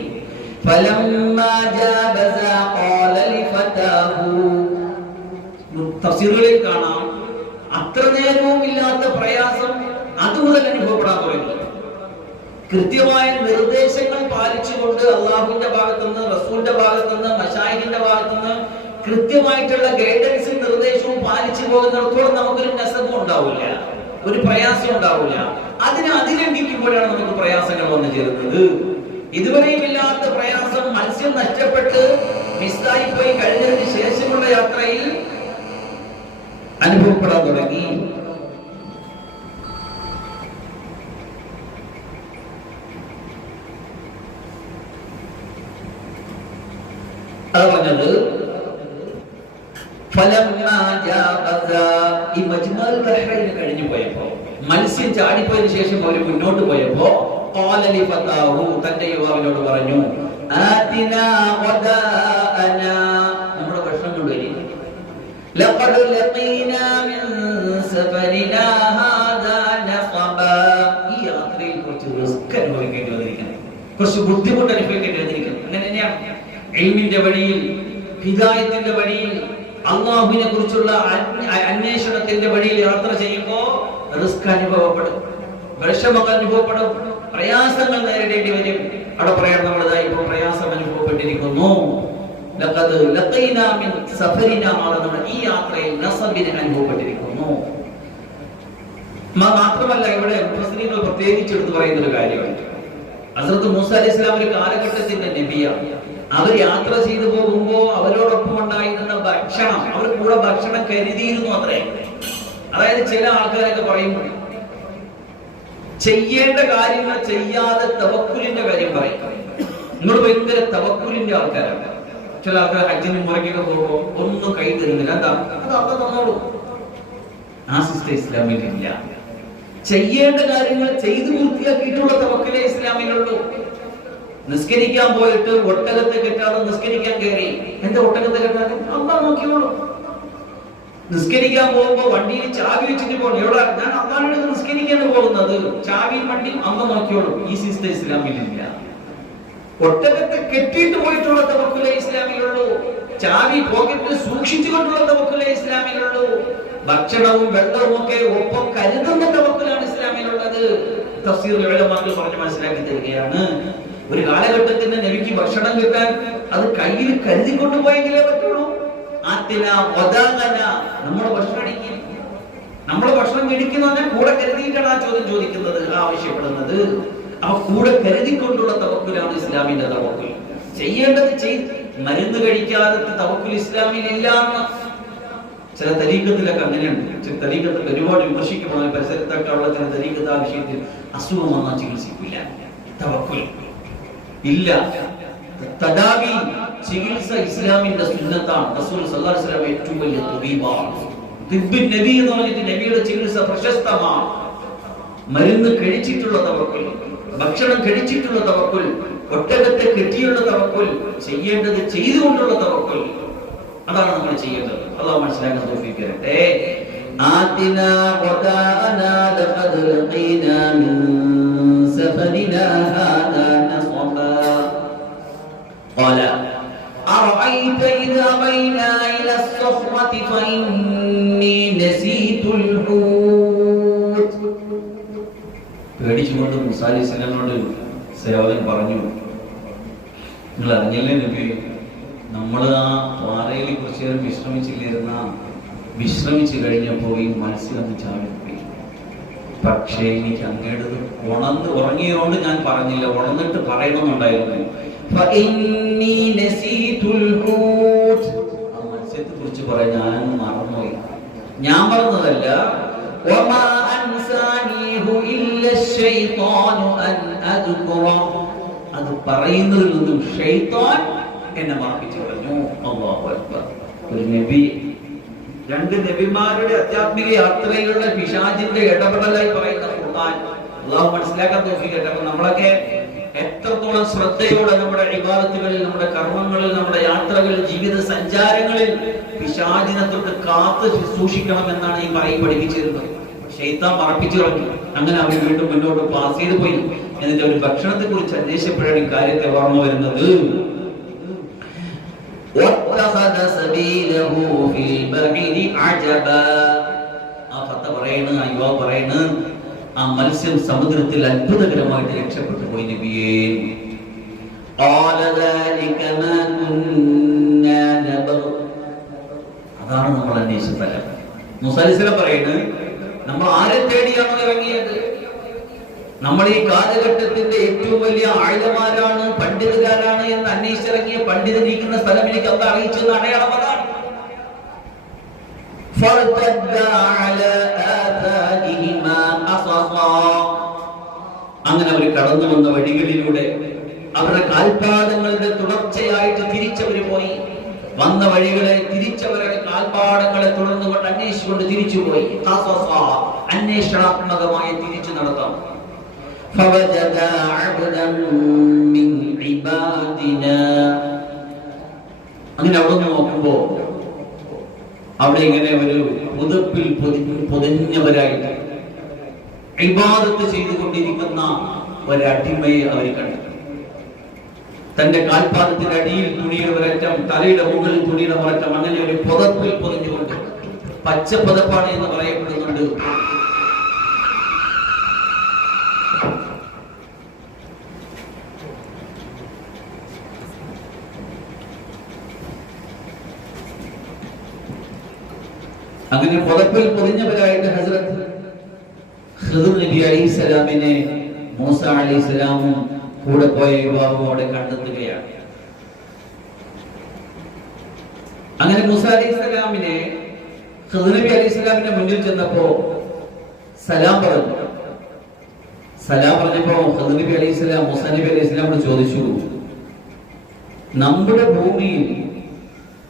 തഫ്സീറുകളിൽ കാണാം, അത്ര നേരവും ഇല്ലാത്ത പ്രയാസം അതുമുതൽ അനുഭവപ്പെടാൻ തുടങ്ങി. കൃത്യമായ നിർദ്ദേശങ്ങൾ പാലിച്ചുകൊണ്ട് അള്ളാഹുവിന്റെ ഭാഗത്തുനിന്ന്, റസൂലിന്റെ ഭാഗത്തുനിന്ന്, മശായിഖിന്റെ ഭാഗത്തുനിന്ന് കൃത്യമായിട്ടുള്ള ഗൈഡൻസും നിർദ്ദേശവും പാലിച്ചു പോകുന്നിടത്തോളം നമുക്കൊരു നസബും ഉണ്ടാവില്ല, ഒരു പ്രയാസം ഉണ്ടാവില്ല. അതിലംഘിക്കുമ്പോഴാണ് നമുക്ക് പ്രയാസങ്ങൾ വന്നു ചേരുന്നത്. ഇതുവരെയും ഇല്ലാത്ത പ്രയാസം മത്സ്യം നഷ്ടപ്പെട്ട് മിസ്സായി പോയി കഴിഞ്ഞതിന് ശേഷമുള്ള യാത്രയിൽ അനുഭവപ്പെടാൻ തുടങ്ങി. അത് പറഞ്ഞത് ഈ മജ്മഅൽ ബഹ്റൈൻ കഴിഞ്ഞു പോയപ്പോ, മത്സ്യം ചാടിപ്പോയതിനു ശേഷം അവർ മുന്നോട്ട് പോയപ്പോ ഖാല ലി ഫതാഹു, തന്റെ യുവാവിനോട് പറഞ്ഞു, ആതിനാ ഗദാഅനാ, നമ്മുടെ ഭക്ഷണം കൊണ്ടുവരി. ലഖദ് ലഖീനാ മിൻ സഫരിനാ ഹാദാ നഖബാ, ഈ യാത്രയിൽ കുറച്ച് റിസ്ക് അനുഭവിക്കേണ്ടി വന്നിരിക്കുന്നു, കുറച്ച് ബുദ്ധിമുട്ട് അനുഭവിക്കേണ്ടി വന്നിരിക്കുന്നു. അങ്ങനെ തന്നെയാണ് ഇൽമിന്റെ വഴിയിൽ, ഹിദായത്തിന്റെ വഴിയിൽ, അല്ലാഹുവിനെ കുറിച്ചുള്ള അന്വേഷണത്തിന്റെ വഴിയിൽ യാത്ര ചെയ്യുമ്പോൾ റിസ്ക് അനുഭവപ്പെടും, വിഷമങ്ങൾ അനുഭവപ്പെടും, പ്രയാസങ്ങൾ നേരിടേണ്ടി വരും. അവിടെ പറയാൻ നമ്മളിതായി ഇപ്പോൾ പ്രയാസം അനുഭവപ്പെട്ടിരിക്കുന്നു. ലഖദ് ലഖീനാ മിൻ സഫരിനാ, നമ്മൾ ഈ യാത്രയിൽ നസബിനെ അനുഭവപ്പെട്ടിരിക്കുന്നു. മാത്രമല്ല ഇവിടെ മുഫസ്സിരീങ്ങൾ പ്രത്യേകിച്ച് എടുത്തു പറയുന്ന ഒരു കാര്യമുണ്ട്. ഹസ്രത്ത് മൂസ അലൈഹിസ്സലാം ഒരു കാലഘട്ടത്തിന്റെ നബിയാണ്. അവർ യാത്ര ചെയ്തു പോകുമ്പോ അവരോടൊപ്പം ഉണ്ടായിരുന്ന ഭക്ഷണം, അവർ കൂടെ ഭക്ഷണം കരുതിയിരുന്നു അത്രേ. അതായത് ചില ആൾക്കാരൊക്കെ പറയുമ്പോൾ ചെയ്യേണ്ട കാര്യങ്ങൾ ചെയ്യാതെ തവക്കുലിന്റെ കാര്യം പറയും. നിങ്ങൾ ഭയങ്കര തവക്കുലിന്റെ ആൾക്കാരാണ്. ചില ആൾക്കാർ ഹജ്ജിനും മുറയ്ക്കൊക്കെ പോകുമ്പോ ഒന്നും കൈ തരുന്നില്ല. എന്താ? അത് അപ്പൊ തന്നോളൂ. ആ സിസ്റ്റം ഇസ്ലാമിലില്ല. ചെയ്യേണ്ട കാര്യങ്ങൾ ചെയ്തു പൂർത്തിയാക്കിയിട്ടുള്ള തവക്കുലേ ഇസ്ലാമിലുള്ളൂ. നിസ്കരിക്കാൻ പോയിട്ട് ഒട്ടകത്തെ കെട്ടാതെ നിസ്കരിക്കാൻ കയറി, എന്റെ ഒട്ടകത്തെ കെട്ടാതെ അള്ളാഹ് നോക്കിയോളൂ. നിസ്കരിക്കാൻ പോകുമ്പോ വണ്ടിയിൽ ചാവി വെച്ചിട്ട് പോകണം. എവിടെ? ഞാൻ അള്ളാഹിനോട് നിസ്കരിക്കാൻ പോകുന്നത്, ചാവിയും വണ്ടിയും അമ്മ നോക്കിയോളൂ. ഈ സിസ്റ്റം ഇസ്ലാമിലില്ല. ഒട്ടകത്തെ കെട്ടിയിട്ട് പോയിട്ടുള്ള തവക്കുലേ ഇസ്ലാമിലുള്ളൂ. ചാവി പോക്കറ്റിൽ സൂക്ഷിച്ചുകൊണ്ടുള്ള തവക്കുലേ ഇസ്ലാമിലുള്ളൂ. ഭക്ഷണവും വെള്ളവും ഒക്കെ ഒപ്പം കരുതുന്ന തവക്കുലാണ് ഇസ്ലാമിലുള്ളത്. തഫ്സീറിൽ ഉലമാക്കൾ പറഞ്ഞ് മനസ്സിലാക്കി തരികയാണ്. ഒരു കാലഘട്ടത്തിന് നബിക്ക് ഭക്ഷണം കിട്ടാൻ അത് കയ്യിൽ കരുതിക്കൊണ്ടു പോയെങ്കിലേ പറ്റുള്ളൂ. നമ്മുടെ ഭക്ഷണം അടിക്കും, നമ്മളെ ഭക്ഷണം കഴിക്കുന്ന കൂടെ കരുതിയിട്ടാണ് ആ ചോദ്യം ചോദിക്കുന്നത്, ആവശ്യപ്പെടുന്നത്. ആ കൂടെ കരുതിക്കൊണ്ടുള്ള തവക്കുലാണ് ഇസ്ലാമിന്റെ തവക്കുൽ. ചെയ്യേണ്ടത് ചെയ്ത് മരുന്ന് കഴിക്കാതെ തവക്കുൽ ഇസ്ലാമിൽ ഇല്ല. ചില തരീഖത്തിലൊക്കെ അങ്ങനെയുണ്ട്. ചില തരീഖത്തിൽ ഒരുപാട് വിമർശിക്കപ്പെടുന്ന പരിസരത്തൊക്കെ ഉള്ള ചില തരീഖത്ത് ആ വിഷയത്തിൽ അസുഖം വന്നാൽ ചികിത്സിക്കില്ല, തവക്കുൽ ഇല്ല. തദാവി ചികിത്സ ഇസ്ലാമിന്റെ സുന്നത്താണ്. റസൂൽ സല്ലല്ലാഹു അലൈഹി വസല്ലം ഏറ്റവും വലിയ തബീബാണ്. തിബ്ബിൻ നബി എന്ന് പറഞ്ഞിട്ട് നബിയുടെ ചികിത്സ പ്രശസ്തമാണ്. മരുന്ന് കഴിച്ചിട്ടുള്ള തവക്കുൽ, ഭക്ഷണം കഴിച്ചിട്ടുള്ള തവക്കുൽ, ഒട്ടകത്തെ കെട്ടിയുള്ള തവക്കുൽ, ചെയ്യേണ്ടത് ചെയ്തുകൊണ്ടുള്ള തവക്കുൽ, അതാണ് നമ്മൾ ചെയ്യേണ്ടത്. അല്ലാഹു മനസ്സിലാക്കാൻ തൗഫീഖ് തരട്ടെ. ആതിനാ ഗദാഅനാ ലഖദ് ലഖീനാ മിൻ സഫരിനാ ഹാദാ നസബാ ഖാല അറഅയ്ത ഇദാ ബൈനാ ഇലാ الصخرة فإني نسيت الحوت. പേടിച്ചുകൊണ്ട് മൂസ അലൈഹിസ്സലാമിനോട് സേവകൻ പറഞ്ഞു, നിങ്ങൾ അറിഞ്ഞില്ലേ നബി, നമ്മൾ ആ പാറയിൽ കുറച്ചു നേരം വിശ്രമിച്ചു കഴിഞ്ഞപ്പോൾ ഈ മത്സ്യം ചാടിപ്പോയി. പക്ഷേ എനിക്ക് അങ്ങേടത് ഉറങ്ങിയതുകൊണ്ട് ഞാൻ പറഞ്ഞില്ല, ഉണർന്നിട്ട് പറയണമെന്നുണ്ടായിരുന്നു. ആ മത്സ്യത്തെ കുറിച്ച് പറയാൻ ഞാൻ മറന്നുപോയി. ഞാൻ പറഞ്ഞതല്ല, അത് പറയുന്നതിൽ നിന്നും ശൈത്താൻ എന്നെ മറപ്പിച്ചു പറഞ്ഞു. അല്ലാഹു അക്ബർ. ഒരു നബി, രണ്ട് നബിമാരുടെ ആധ്യാത്മിക യാത്രയിലുള്ള പിശാചിന്റെ ഇടപെടലായി പറയുന്ന ഖുർആൻ അല്ലാഹു മനസ്സിലാക്കാൻ തൗഫീഖ് തരട്ടെ. അപ്പോൾ നമ്മളൊക്കെ എത്രത്തോളം ശ്രദ്ധയോടെ നമ്മുടെ ഇബാദത്തുകളിൽ, നമ്മുടെ കർമ്മങ്ങളിൽ, നമ്മുടെ യാത്രകളിൽ, ജീവിത സഞ്ചാരങ്ങളിൽ പിശാചിനെ തൊട്ട് കാത്ത് സൂക്ഷിക്കണം എന്നാണ് ഈ പഠിപ്പിച്ചിരുന്നത്. ശൈത്താൻ മറപ്പിച്ചു കളഞ്ഞു. അങ്ങനെ അവർ വീണ്ടും മുന്നോട്ട് പാസ് ചെയ്തു പോയി. എന്നിട്ട് ഒരു ഭക്ഷണത്തെ കുറിച്ച് അന്വേഷിച്ചപ്പോഴാണ് ഈ കാര്യത്തെ ഓർമ്മ വരുന്നത്. ആ മത്സ്യം സമുദ്രത്തിൽ അത്ഭുതകരമായിട്ട് രക്ഷപ്പെട്ടു പോയി നബിയേ. അതാണ് നമ്മൾ അന്വേഷിച്ച ഫലം. മൂസ അലൈഹിസ്സലാം പറയുന്നത്, നമ്മൾ ആരെ തേടിയാണോ ഇറങ്ങിയത്, നമ്മൾ ഈ കാലഘട്ടത്തിന്റെ ഏറ്റവും വലിയ ആയുധമാരാണ്, പണ്ഡിതരാണ് എന്ന് അന്വേഷിച്ചിറങ്ങിയ പണ്ഡിതരിക്കുന്ന സ്ഥലം എനിക്ക് അന്ന് അറിയിച്ചെന്ന് അടയാളം അതാണ്. അങ്ങനെ അവർ കടന്നു വന്ന വഴികളിലൂടെ അവരുടെ കാൽപാദങ്ങളുടെ തുടർച്ചയായിട്ട് തിരിച്ചവര് പോയി. വന്ന വഴികളെ തിരിച്ചവരുടെ കാൽപ്പാടങ്ങളെ തുടർന്നുകൊണ്ട് അന്വേഷിച്ചുകൊണ്ട് തിരിച്ചുപോയി. അന്വേഷണാത്മകമായി തിരിച്ചു നടത്താം. അങ്ങനെ അവിടെ നോക്കുമ്പോ അവിടെ ഇങ്ങനെ ഒരു പുതപ്പിൽ പൊതിഞ്ഞവരായിട്ട് ഇബാദത്ത് ചെയ്തുകൊണ്ടിരിക്കുന്ന ഒരടിമയെ അവർ കണ്ടു. തന്റെ കാൽപാദത്തിന്റെ അടിയിൽ തുണിയുടെ ഒരറ്റം, തലയുടെ മുകളിൽ തുണിയുടെ ഒരറ്റം, അങ്ങനെ ഒരു പുതപ്പിൽ പൊതിഞ്ഞുകൊണ്ട്, പച്ച പുതപ്പാണ് എന്ന് പറയപ്പെടുന്നുണ്ട്. അങ്ങനെ പുതപ്പിൽ പൊതിഞ്ഞവരായിട്ട് ഹസ്രത്ത് ഖിദ്ർ നബി അലൈഹിസ്സലാമിനെ മൂസ അലൈഹിസ്സലാമും കൂടെ പോയ യുവാവും അവിടെ കണ്ടെത്തുകയാണ്. അങ്ങനെ മൂസ അലൈഹിസ്സലാമിനെ ഖിദ്ർ നബി അലൈഹിസ്സലാമിന്റെ മുന്നിൽ ചെന്നപ്പോ സലാം പറഞ്ഞു. സലാം പറഞ്ഞപ്പോ ഖിദ്ർ നബി അലൈഹിസ്സലാം മൂസ നബി അലൈഹിസ്സലാമോട് ചോദിച്ചു, നമ്മുടെ ഭൂമിയിൽ,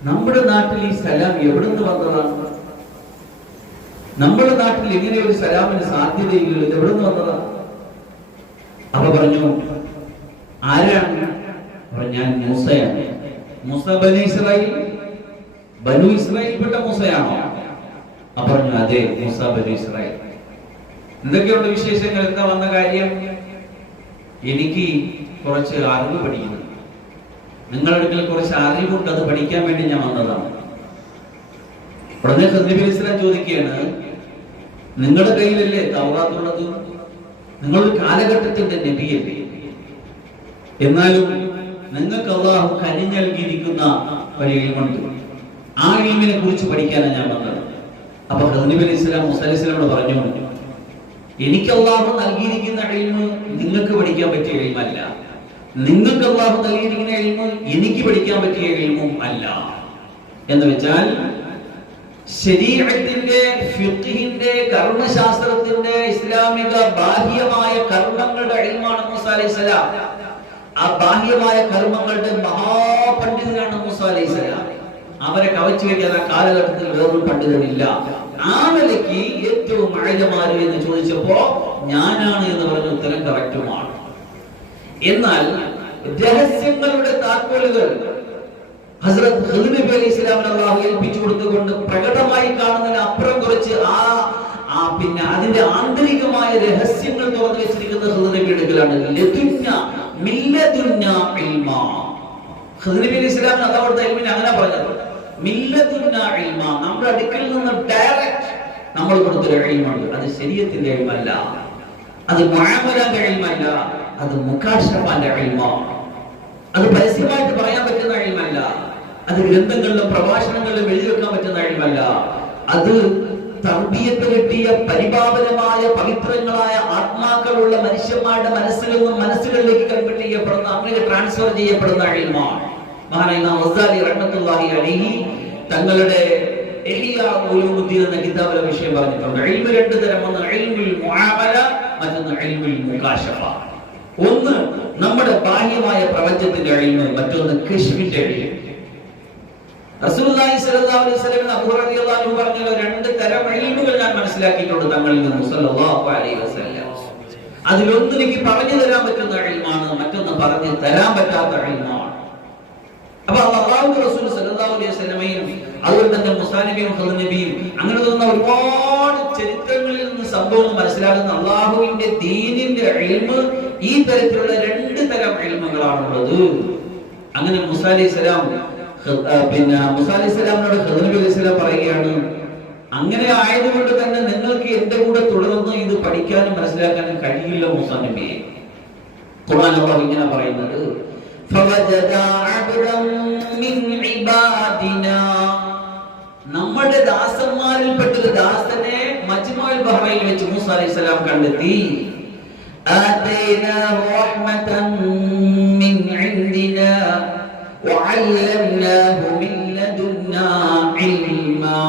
നമ്മുടെ നാട്ടിൽ ഈ സലാം എവിടുന്ന് വന്നതാണ്? നമ്മുടെ നാട്ടിൽ ഇങ്ങനെ ഒരു സലാമിന് സാധ്യതയില്ലല്ലോ, ഇത് എവിടുന്ന് വന്നതാണ്? അപ്പൊ പറഞ്ഞു, ആരാണ്? ഞാൻ മൂസയാണ്. മൂസ ബനു ഇസ്രായേൽ, ബനു ഇസ്രായേൽപ്പെട്ട മൂസയാണോ? അപ്പൊ പറഞ്ഞു, അതെ, മൂസ ബനു ഇസ്രായേൽ. എന്തൊക്കെയുണ്ട് വിശേഷങ്ങൾ? എന്താ വന്ന കാര്യം? എനിക്ക് കുറച്ച് അറിവ് പഠിക്കുന്നു, നിങ്ങളുടെ അടുക്കൽ കുറച്ച് അറിവുണ്ട്, അത് പഠിക്കാൻ വേണ്ടി ഞാൻ വന്നതാണ്. ഉടനെ ഖിദ്ർ നബി അലൈഹിസ്സലാം ചോദിക്കുകയാണ്, നിങ്ങളുടെ കയ്യിലല്ലേ തൗറാത്തുള്ളത്? നിങ്ങളൊരു കാലഘട്ടത്തിന്റെ നബിയല്ലേ? എന്നാലും നിങ്ങൾക്ക് അല്ലാഹു കനിഞ്ഞ് നൽകിയിരിക്കുന്ന ഒരു ഇൽമുണ്ട്, ആ ഇൽമിനെ കുറിച്ച് പഠിക്കാനാണ് ഞാൻ വന്നത്. അപ്പൊ ഖിദ്ർ നബി അലൈഹിസ്സലാം മൂസ അലൈഹിസ്സലാമോട് പറഞ്ഞു, എനിക്ക് അല്ലാഹു നൽകിയിരിക്കുന്ന ഇൽമ് നിങ്ങൾക്ക് പഠിക്കാൻ പറ്റിയ ഇൽമല്ല, നിങ്ങൾക്ക് അല്ലാഹു നൽകിയിരിക്കുന്ന ഇൽമ് എനിക്ക് പഠിക്കാൻ പറ്റിയ ഇൽമും അല്ല. എന്ന് വെച്ചാൽ ശരീഅത്തിന്റെ, ഫിഖ്ഹിന്റെ, കർമ്മശാസ്ത്രത്തിന്റെ, ഇസ്ലാമിക ബാഹ്യമായ കർമ്മങ്ങളുടെ ഇൽമാണ് മൂസ അലൈഹിസ്സലാം. ആ ബാഹ്യമായ കർമ്മങ്ങളുടെ മഹാപണ്ഡിതനാണ് മൂസ അലൈഹിസ്സലാം. അവരെ കവച്ചു വയ്ക്കാൻ ആ കാലഘട്ടത്തിൽ വേറൊരു പണ്ഡിതനില്ല. ആ നിലയ്ക്ക് ഏറ്റവും ആഴമാര് എന്ന് ചോദിച്ചപ്പോ ഞാനാണ് എന്ന് പറഞ്ഞ ഉത്തരം കറക്റ്റുമാണ്. എന്നാൽ രഹസ്യങ്ങളുടെ താക്കോലുകൾ ഹസ്രത്ത് ഖിദ്ർ നബി അലൈഹിസ്സലാമിനെ അല്ലാഹു ഏൽപ്പിച്ചു കൊടുത്തുകൊണ്ട് പ്രകടമായി കാണുന്നതിന് അപ്പുറം കുറച്ച് പിന്നെ അതിന്റെ ആന്തരികമായ രഹസ്യങ്ങൾ തുറന്നു വെച്ചിരിക്കുന്ന ഖിദ്ർ നബിയുടെ അടുക്കലാണ്. ലദുന്ന മില്ലദുന്ന ഇൽമ. ഖിദ്ർ നബി അലൈഹിസ്സലാം അതാവുന്ന ഇൽമിനെ അങ്ങനെ പറഞ്ഞത്, മില്ലദുന്ന ഇൽമ, നമ്മുടെ അടുക്കൽ നിന്ന് ഡയറക്റ്റ് നമ്മൾ കൊടുത്തൊരു ഇൽമുണ്ട്. അത് ശരീഅത്തിന്റെ ഇൽമല്ല, അത് മുആമലയുടെ ഇൽമല്ല, അത് മുകാശഫന്റെ ഇൽമാണ്. അത് പരസ്യമായിട്ട് പറയാൻ പറ്റുന്ന ഇൽമല്ല, അത് ഗ്രന്ഥങ്ങളിലും പ്രഭാഷണങ്ങളിലും എഴുതി വെക്കാൻ പറ്റുന്ന ഇൽമല്ല. അത് തർബിയത്ത് കിട്ടിയ പരിപാവനമായ പവിത്രങ്ങളായ ആത്മാക്കളുള്ള മനുഷ്യന്മാരുടെ മനസ്സിൽ നിന്നും മനസ്സുകളിലേക്ക് കൺവെർട്ട് ചെയ്യപ്പെടുന്ന, അങ്ങനെ ട്രാൻസ്ഫർ ചെയ്യപ്പെടുന്ന ഇൽമാണ്. മഹാനായ ഇമാം ഗസാലി റഹ്മത്തുള്ളാഹി അലൈഹി തങ്ങളുടെ ഇഹ്യാ ഉലൂമുദ്ദീൻ എന്ന കിതാബിലെ വിഷയം പറഞ്ഞിട്ടുണ്ട്. ഇൽമ് രണ്ട് തരം, ഒന്ന് ഇൽമുൽ മുആമല, മറ്റൊന്ന് ഇൽമുൽ മുകാശഫ. ഒന്ന് നമ്മുടെ ബാഹ്യമായ പ്രപഞ്ചത്തിന്റെ ഇൽമ്, മറ്റൊന്ന് കശ്ഫിന്റെ ഇൽമ്. റസൂലുള്ളാഹി സ്വല്ലല്ലാഹു അലൈഹി വസല്ലം അബൂ റളിയല്ലാഹു അൻഹു പറഞ്ഞ രണ്ട് തരം ഇൽമുകൾ ഞാൻ മനസ്സിലാക്കിയിട്ടുണ്ട് തങ്ങളിൽ നിന്ന് സ്വല്ലല്ലാഹു അലൈഹി വസല്ലം. അതിലൊന്ന് എനിക്ക് പറഞ്ഞു തരാൻ പറ്റുന്ന ഇൽമാണ്, മറ്റൊന്ന് പറഞ്ഞു തരാൻ പറ്റാത്ത ഇൽമാണ്. അപ്പൊ അല്ലാഹുവിന്റെ റസൂൽ സ്വല്ലല്ലാഹു അലൈഹി വസല്ലമയും അതുപോലെ തന്നെ മൂസാ നബിയും ഖിദ്ർ നബിയും അങ്ങനെ തോന്നുന്ന ഒരുപാട് ചരിത്രങ്ങളിൽ നിന്ന് സംഭവങ്ങൾ മനസ്സിലാകുന്ന അല്ലാഹുവിന്റെ ദീനിന്റെ ഇൽമ് ഈ തരത്തിലുള്ള രണ്ട് തരം ഇൽമുകളാണുള്ളത്. അങ്ങനെ മൂസാ അലൈഹിസ്സലാം മൂസാ അലൈഹിസ്സലാമിനോട് ഖിദ്ർ നബി അലൈഹിസ്സലാം പറയുകയാണ്, അങ്ങനെ ആയതുകൊണ്ട് തന്നെ നിങ്ങൾക്ക് എന്റെ കൂടെ തുടർന്ന് ഇത് പഠിക്കാനും മനസ്സിലാക്കാനും കഴിയില്ല മൂസാ നബിയെ. ഖുർആൻ അല്ലാഹു ഇങ്ങനെ പറയുന്നത്, നമ്മുടെ ദാസന്മാരിൽപ്പെട്ട ഒരു ദാസനെ മജ്മഉൽ ബഹ്റൈനിൽ വെച്ച് മൂസാ അലൈഹിസ്സലാം കണ്ടെത്തി. ആതൈനാഹു റഹ്മതൻ മിൻ ഇൻദിനാ വഅല്ലംനാഹു മിൻ ലദുന്നാ ഇൽമാ.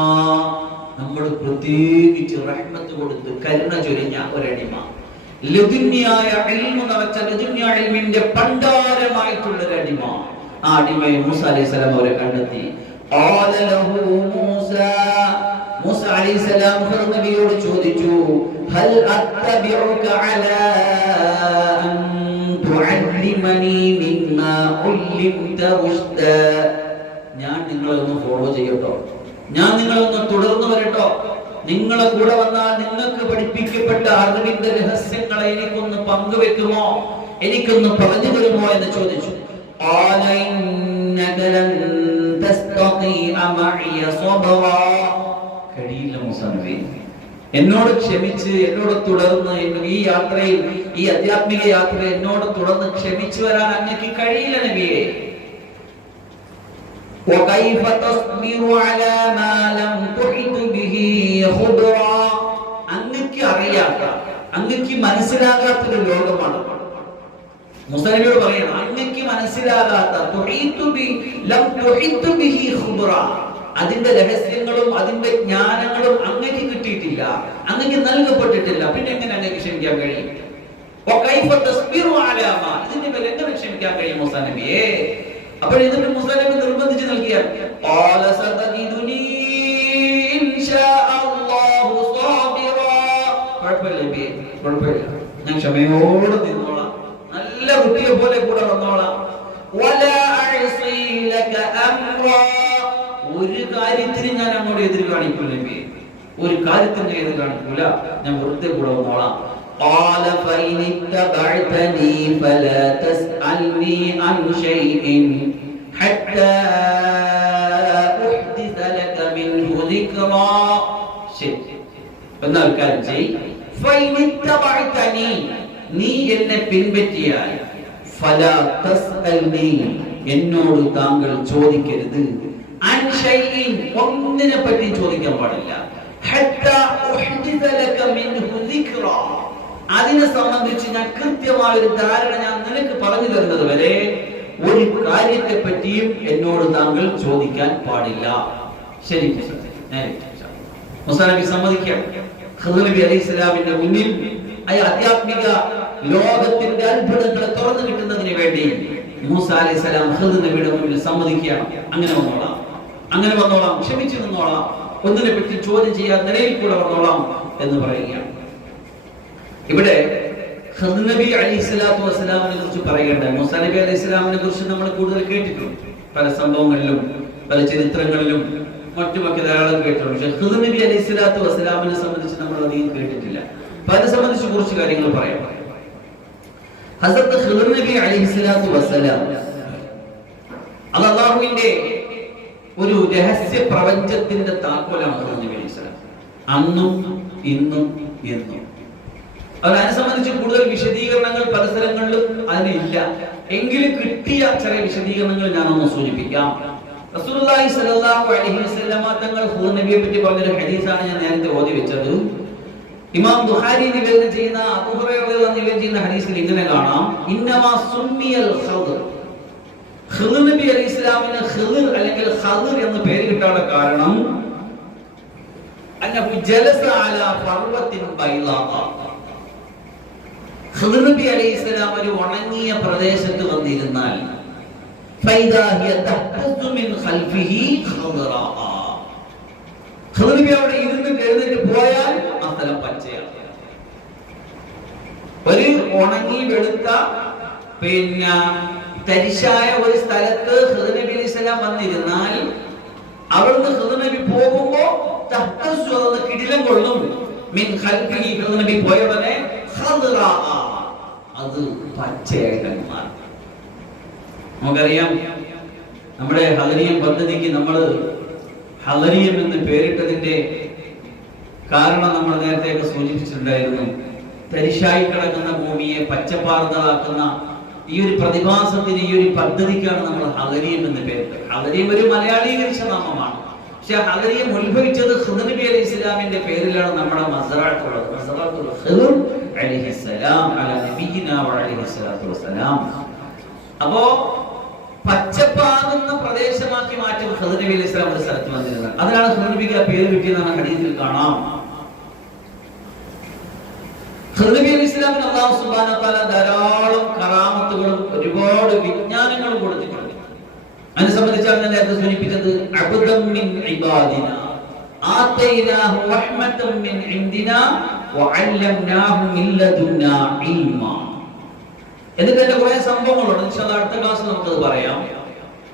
നമ്മൾ പ്രത്യേകിച്ച് റഹ്മത്ത് കൊടുത്ത് കരുണ ചൊരിഞ്ഞ ഒരടിമ, ലദുന്യായ ഇൽമു നിറച്ച ലദുന്യാ ഇൽമിന്റെ പണ്ടാരമായിട്ടുള്ള ഒരു അടിമ. ആ അടിമയെ മൂസാ അലൈഹിസ്സലാം അവരെ കണ്ടെത്തി. قال له موسى മൂസ അലൈഹിസ്സലാം നബിയോട് ചോദിച്ചു, ഹൽ അത്തബിഉക അലാ അൻ തുഅല്ലിമനി മിമ്മാ ഉല്ലിംത റുഷ്ദ, ഞാൻ നിങ്ങളെ ഒന്ന് ഫോളോ ചെയ്യട്ടോ, ഞാൻ നിങ്ങളെ ഒന്ന് തുടർന്നു വരട്ടോ, നിങ്ങളെ കൂടെ വന്നാൽ നിങ്ങൾക്ക് പഠിപ്പിക്കപ്പെട്ട അറിവിന്റെ രഹസ്യങ്ങളെ എനിക്കൊന്ന് പങ്കുവെക്കുമോ, എനിക്കൊന്ന് പറഞ്ഞു തരുമോ എന്ന് ചോദിച്ചു. ഖാല ഇന്നക ലൻ തസ്തഖീഅ മഇയ സബ്റാ, കഴിയില്ല മൂസ നബി, എന്നോട് ക്ഷമിച്ച് എന്നോട് തുടർന്ന് ഈ യാത്രയിൽ, ഈ ആധ്യാത്മിക യാത്രയിൽ എന്നോട് തുടർന്ന് ക്ഷമിച്ചു വരാൻ അങ്ങക്ക് കഴിയില്ല നബിയെ. وكيف تصبر على ما لم تحط به خبرا, അങ്ങക്ക് അറിയാത്ത, അങ്ങക്ക് മനസ്സിലാകാത്തൊരു ലോകമാണ്. മൂസ നബിയോട് പറയണം, അങ്ങക്ക് മനസ്സിലാകാത്ത അതിന്റെ രഹസ്യങ്ങളും അതിന്റെ ജ്ഞാനങ്ങളും അങ്ങക്ക് കിട്ടിയിട്ടില്ല, അങ്ങക്ക് നൽകപ്പെട്ടിട്ടില്ല. പിന്നെ എങ്ങനെ അങ്ങക്ക് ക്ഷമിക്കാൻ കഴിയും? ഇതിന്റെ പേര് എങ്ങനെ ക്ഷമിക്കാൻ കഴിയും മൂസ നബിയെ? അപ്പോൾ ഇതിന്റെ മൂസ നബി നിർബന്ധിച്ച് നൽകിയാൽ ഞാൻ ക്ഷമയോടെ നിന്നോളാം, നല്ല കുട്ടിയെ പോലെ കൂടെ വന്നോളാം. ഒരു കാര്യത്തിന് ഞാൻ അങ്ങോട്ട് എതിര് കാണിക്കൂല നബിയെ, ഒരു കാര്യത്തിന് എതിര് കാണിക്കൂല, ഞാൻ വെറുതെ കൂടെ വന്നോളാം. قال فإن اتبعتني فلا تسألني عن شيء حتى أحدث لك منه ذكرا. എന്നാൽ കാര്യം ചെയ്യ്, فإن اتبعتني, നീ എന്നെ പിൻപറ്റിയാൽ, فلا تسألني, എന്നോട് താങ്കൾ ചോദിക്കരുത്, عن شيء, ഒന്നിനെ പറ്റി ചോദിക്കാൻ പാടില്ല, حتى أحدث لك منه ذكرا, അതിനെ സംബന്ധിച്ച് ഞാൻ കൃത്യമായ ഒരു ധാരണ ഞാൻ നിനക്ക് പറഞ്ഞു തരുന്നത് വരെ ഒരു കാര്യത്തെ പറ്റിയും എന്നോട് താങ്കൾ ചോദിക്കാൻ പാടില്ല. ശരി, മൂസ നബി സമ്മതിക്കാം. ഖിദ്ർ നബി അലൈഹിസ്സലാമിന്റെ മുന്നിൽ ആധ്യാത്മിക ലോകത്തിന്റെ അത്ഭുതങ്ങളെ തുറന്നു കിട്ടുന്നതിന് വേണ്ടി മൂസ അലൈഹിസ്സലാം ഖിദ്ർ നബിയുടെ മുന്നിൽ സമ്മതിക്കുകയാണ്. അങ്ങനെ വന്നോളാം, അങ്ങനെ വന്നോളാം, ക്ഷമിച്ചു നിന്നോളാം, ഒന്നിനെ പറ്റി ചോദ്യം ചെയ്യാൻ നിലയിൽ കൂടെ വന്നോളാം എന്ന് പറയുകയാണ്. ഇവിടെ ഖിദ്ർ നബി അലൈഹിസ്സലാത്തു വസ്സലാമിനെ കുറിച്ച് പറയേണ്ട, മൂസ നബി അലൈഹിസ്സലാമിനെ കുറിച്ച് നമ്മൾ കൂടുതൽ കേട്ടിട്ടുണ്ട്, പല സംഭവങ്ങളിലും പല ചരിത്രങ്ങളിലും മറ്റുമൊക്കെ ധാരാളം കേട്ടിട്ടുണ്ട്. പക്ഷെ ഖിദ്ർ നബി അലൈഹിസ്സലാത്തു വസ്സലാമിനെ സംബന്ധിച്ച് നമ്മൾ അധികം കേട്ടിട്ടില്ല. അപ്പൊ അതിനെ സംബന്ധിച്ച് കുറച്ച് കാര്യങ്ങൾ പറയാം. ഹസ്രത്ത് ഖിദ്ർ നബി അലൈഹിസ്സലാത്തു വസ്സലാം അല്ലാഹുവിന്റെ ഒരു രഹസ്യ പ്രപഞ്ചത്തിന്റെ താക്കോലാണ് ഖിദ്ർ നബി അലൈഹിസ്സലാം, അന്നും ഇന്നും എന്നും. അതിനെ സംബന്ധിച്ച് കൂടുതൽ വിശദീകരണങ്ങൾ പല സ്ഥലങ്ങളിലും അതിനില്ല, എങ്കിലും കിട്ടിയ ചെറിയ വിശദീകരണങ്ങൾ ഞാനൊന്ന് സൂചിപ്പിക്കാം. റസൂലുള്ളാഹി സ്വല്ലല്ലാഹു അലൈഹി വസല്ലമ തങ്ങൾ ഖിദ്ർ നബിയെ പറ്റി പറഞ്ഞൊരു ഹദീസാണ് ഞാൻ നേരത്തെ ഓതി വെച്ചത്. ഇമാം ബുഖാരി നിവേദനം ചെയ്യുന്ന, അബൂ ഹുറൈറ റളിയല്ലാഹു അൻഹു നിവേദനം ചെയ്യുന്ന ഹദീസിൽ ഇങ്ങനെ കാണാം, ഇന്നമാ സുമ്മിയൽ ഖദ്ർ, ഖിദ്ർ നബി അലൈഹിസ്സലാമിന് ഖിദ്ർ അല്ലെങ്കിൽ ഖദ്ർ എന്ന് പേര് കിട്ടാനുള്ള കാരണം അന്നഹു ജലസ അലാ ഫർവത്തിൻ ബൈളാ, ഖിദ്ർ നബി അലൈഹിസ്സലാം ഒരു ഉണങ്ങിയ പ്രദേശത്ത് വന്നിരുന്നാൽ ഫൈദാ ഹിയ തഹ്തസു മിൻ ഖൽഫിഹി ഖദ്റാ, ഖിദ്ർ നബി അവിടെ ഇരുന്ന് എഴുന്നേറ്റ് പോയാൽ ആ സ്ഥലം പച്ചയാണ്. ഒരു ഉണങ്ങി വെളുത്ത തരിശായ ഒരു സ്ഥലത്ത് ഖിദ്ർ നബി അലൈഹിസ്സലാം വന്നിരുന്നാൽ അവിടുന്ന് ഖിദ്ർ നബി പോകുമ്പോ തഹ്തസു, അത് കിടിലം കൊള്ളും, മിൻ ഖൽഫിഹി, ഖിദ്ർ നബി പോയവനെ ഖദ്റാ, അത് പച്ചയായിട്ട് മാറും. നമുക്കറിയാം, നമ്മുടെ ഹദരിയം പദ്ധതിക്ക് നമ്മൾ ഹദരിയം എന്ന് പേരിട്ടതിന്റെ കാരണം നമ്മൾ നേരത്തെയൊക്കെ സൂചിപ്പിച്ചിട്ടുണ്ടായിരുന്നു. തരിശായി കിടക്കുന്ന ഭൂമിയെ പച്ചപ്പാർന്നതാക്കുന്ന ഈ ഒരു പ്രതിഭാസത്തിന്, ഈ ഒരു പദ്ധതിക്കാണ് നമ്മൾ ഹദരിയം എന്ന് പേരിട്ടത്. ഹദരിയം ഒരു മലയാളീകരിച്ച നാമമാണ്, പക്ഷെ ഹദരിയം ഉത്ഭവിച്ചത് ഖിദ്ർ നബി അലൈഹിസ്സലാമിന്റെ പേരിലാണ് നമ്മുടെ മസ്റഅത്തുള്ളത്. മസ്റഅത്തുൽ ഖിദ്ർ അലൈഹിസ്സലാം അലാ നബിയിനാ വഅലൈഹിസ്സലാത്തു വസ്സലാം. അപ്പോ പച്ചപ്പാകുന്ന പ്രദേശമാക്കി മാറ്റും ഖിദ്ർ നബി അലൈഹിസ്സലാം ഒരു സ്ഥലത്ത് വന്നിരുന്നത്. അതിനാണ് ഖിദ്ർ നബിക്ക് ആ പേര് കിട്ടിയതെന്ന് ഹദീസിൽ കാണാം. ഖിദ്ർ നബി അലൈഹിസ്സലാമിന് അല്ലാഹു സുബ്ഹാനഹു വ തആല ധാരാളം കറാമത്തുകളും ഒരുപാട് വിജ്ഞാനങ്ങളും കൊടുത്തിട്ടുണ്ട്. അതിനെ സംബന്ധിച്ചാണ് ഞാൻ നേരത്തെ സൂചിപ്പിച്ചത്, അബ്ദൻ മിൻ ഇബാദിന ആതൈനാഹു റഹ്മതൻ മിൻ ഇൻദിനാ വഅല്ലംനാഹു മിൻ ലദുന്നാ ഇൽമാ. എന്നിട്ട് അതിന്റെ കുറെ സംഭവങ്ങളുണ്ട്. ഇൻഷാ അല്ലാഹ് അടുത്ത ക്ലാസ്സിൽ നമുക്കത് പറയാം.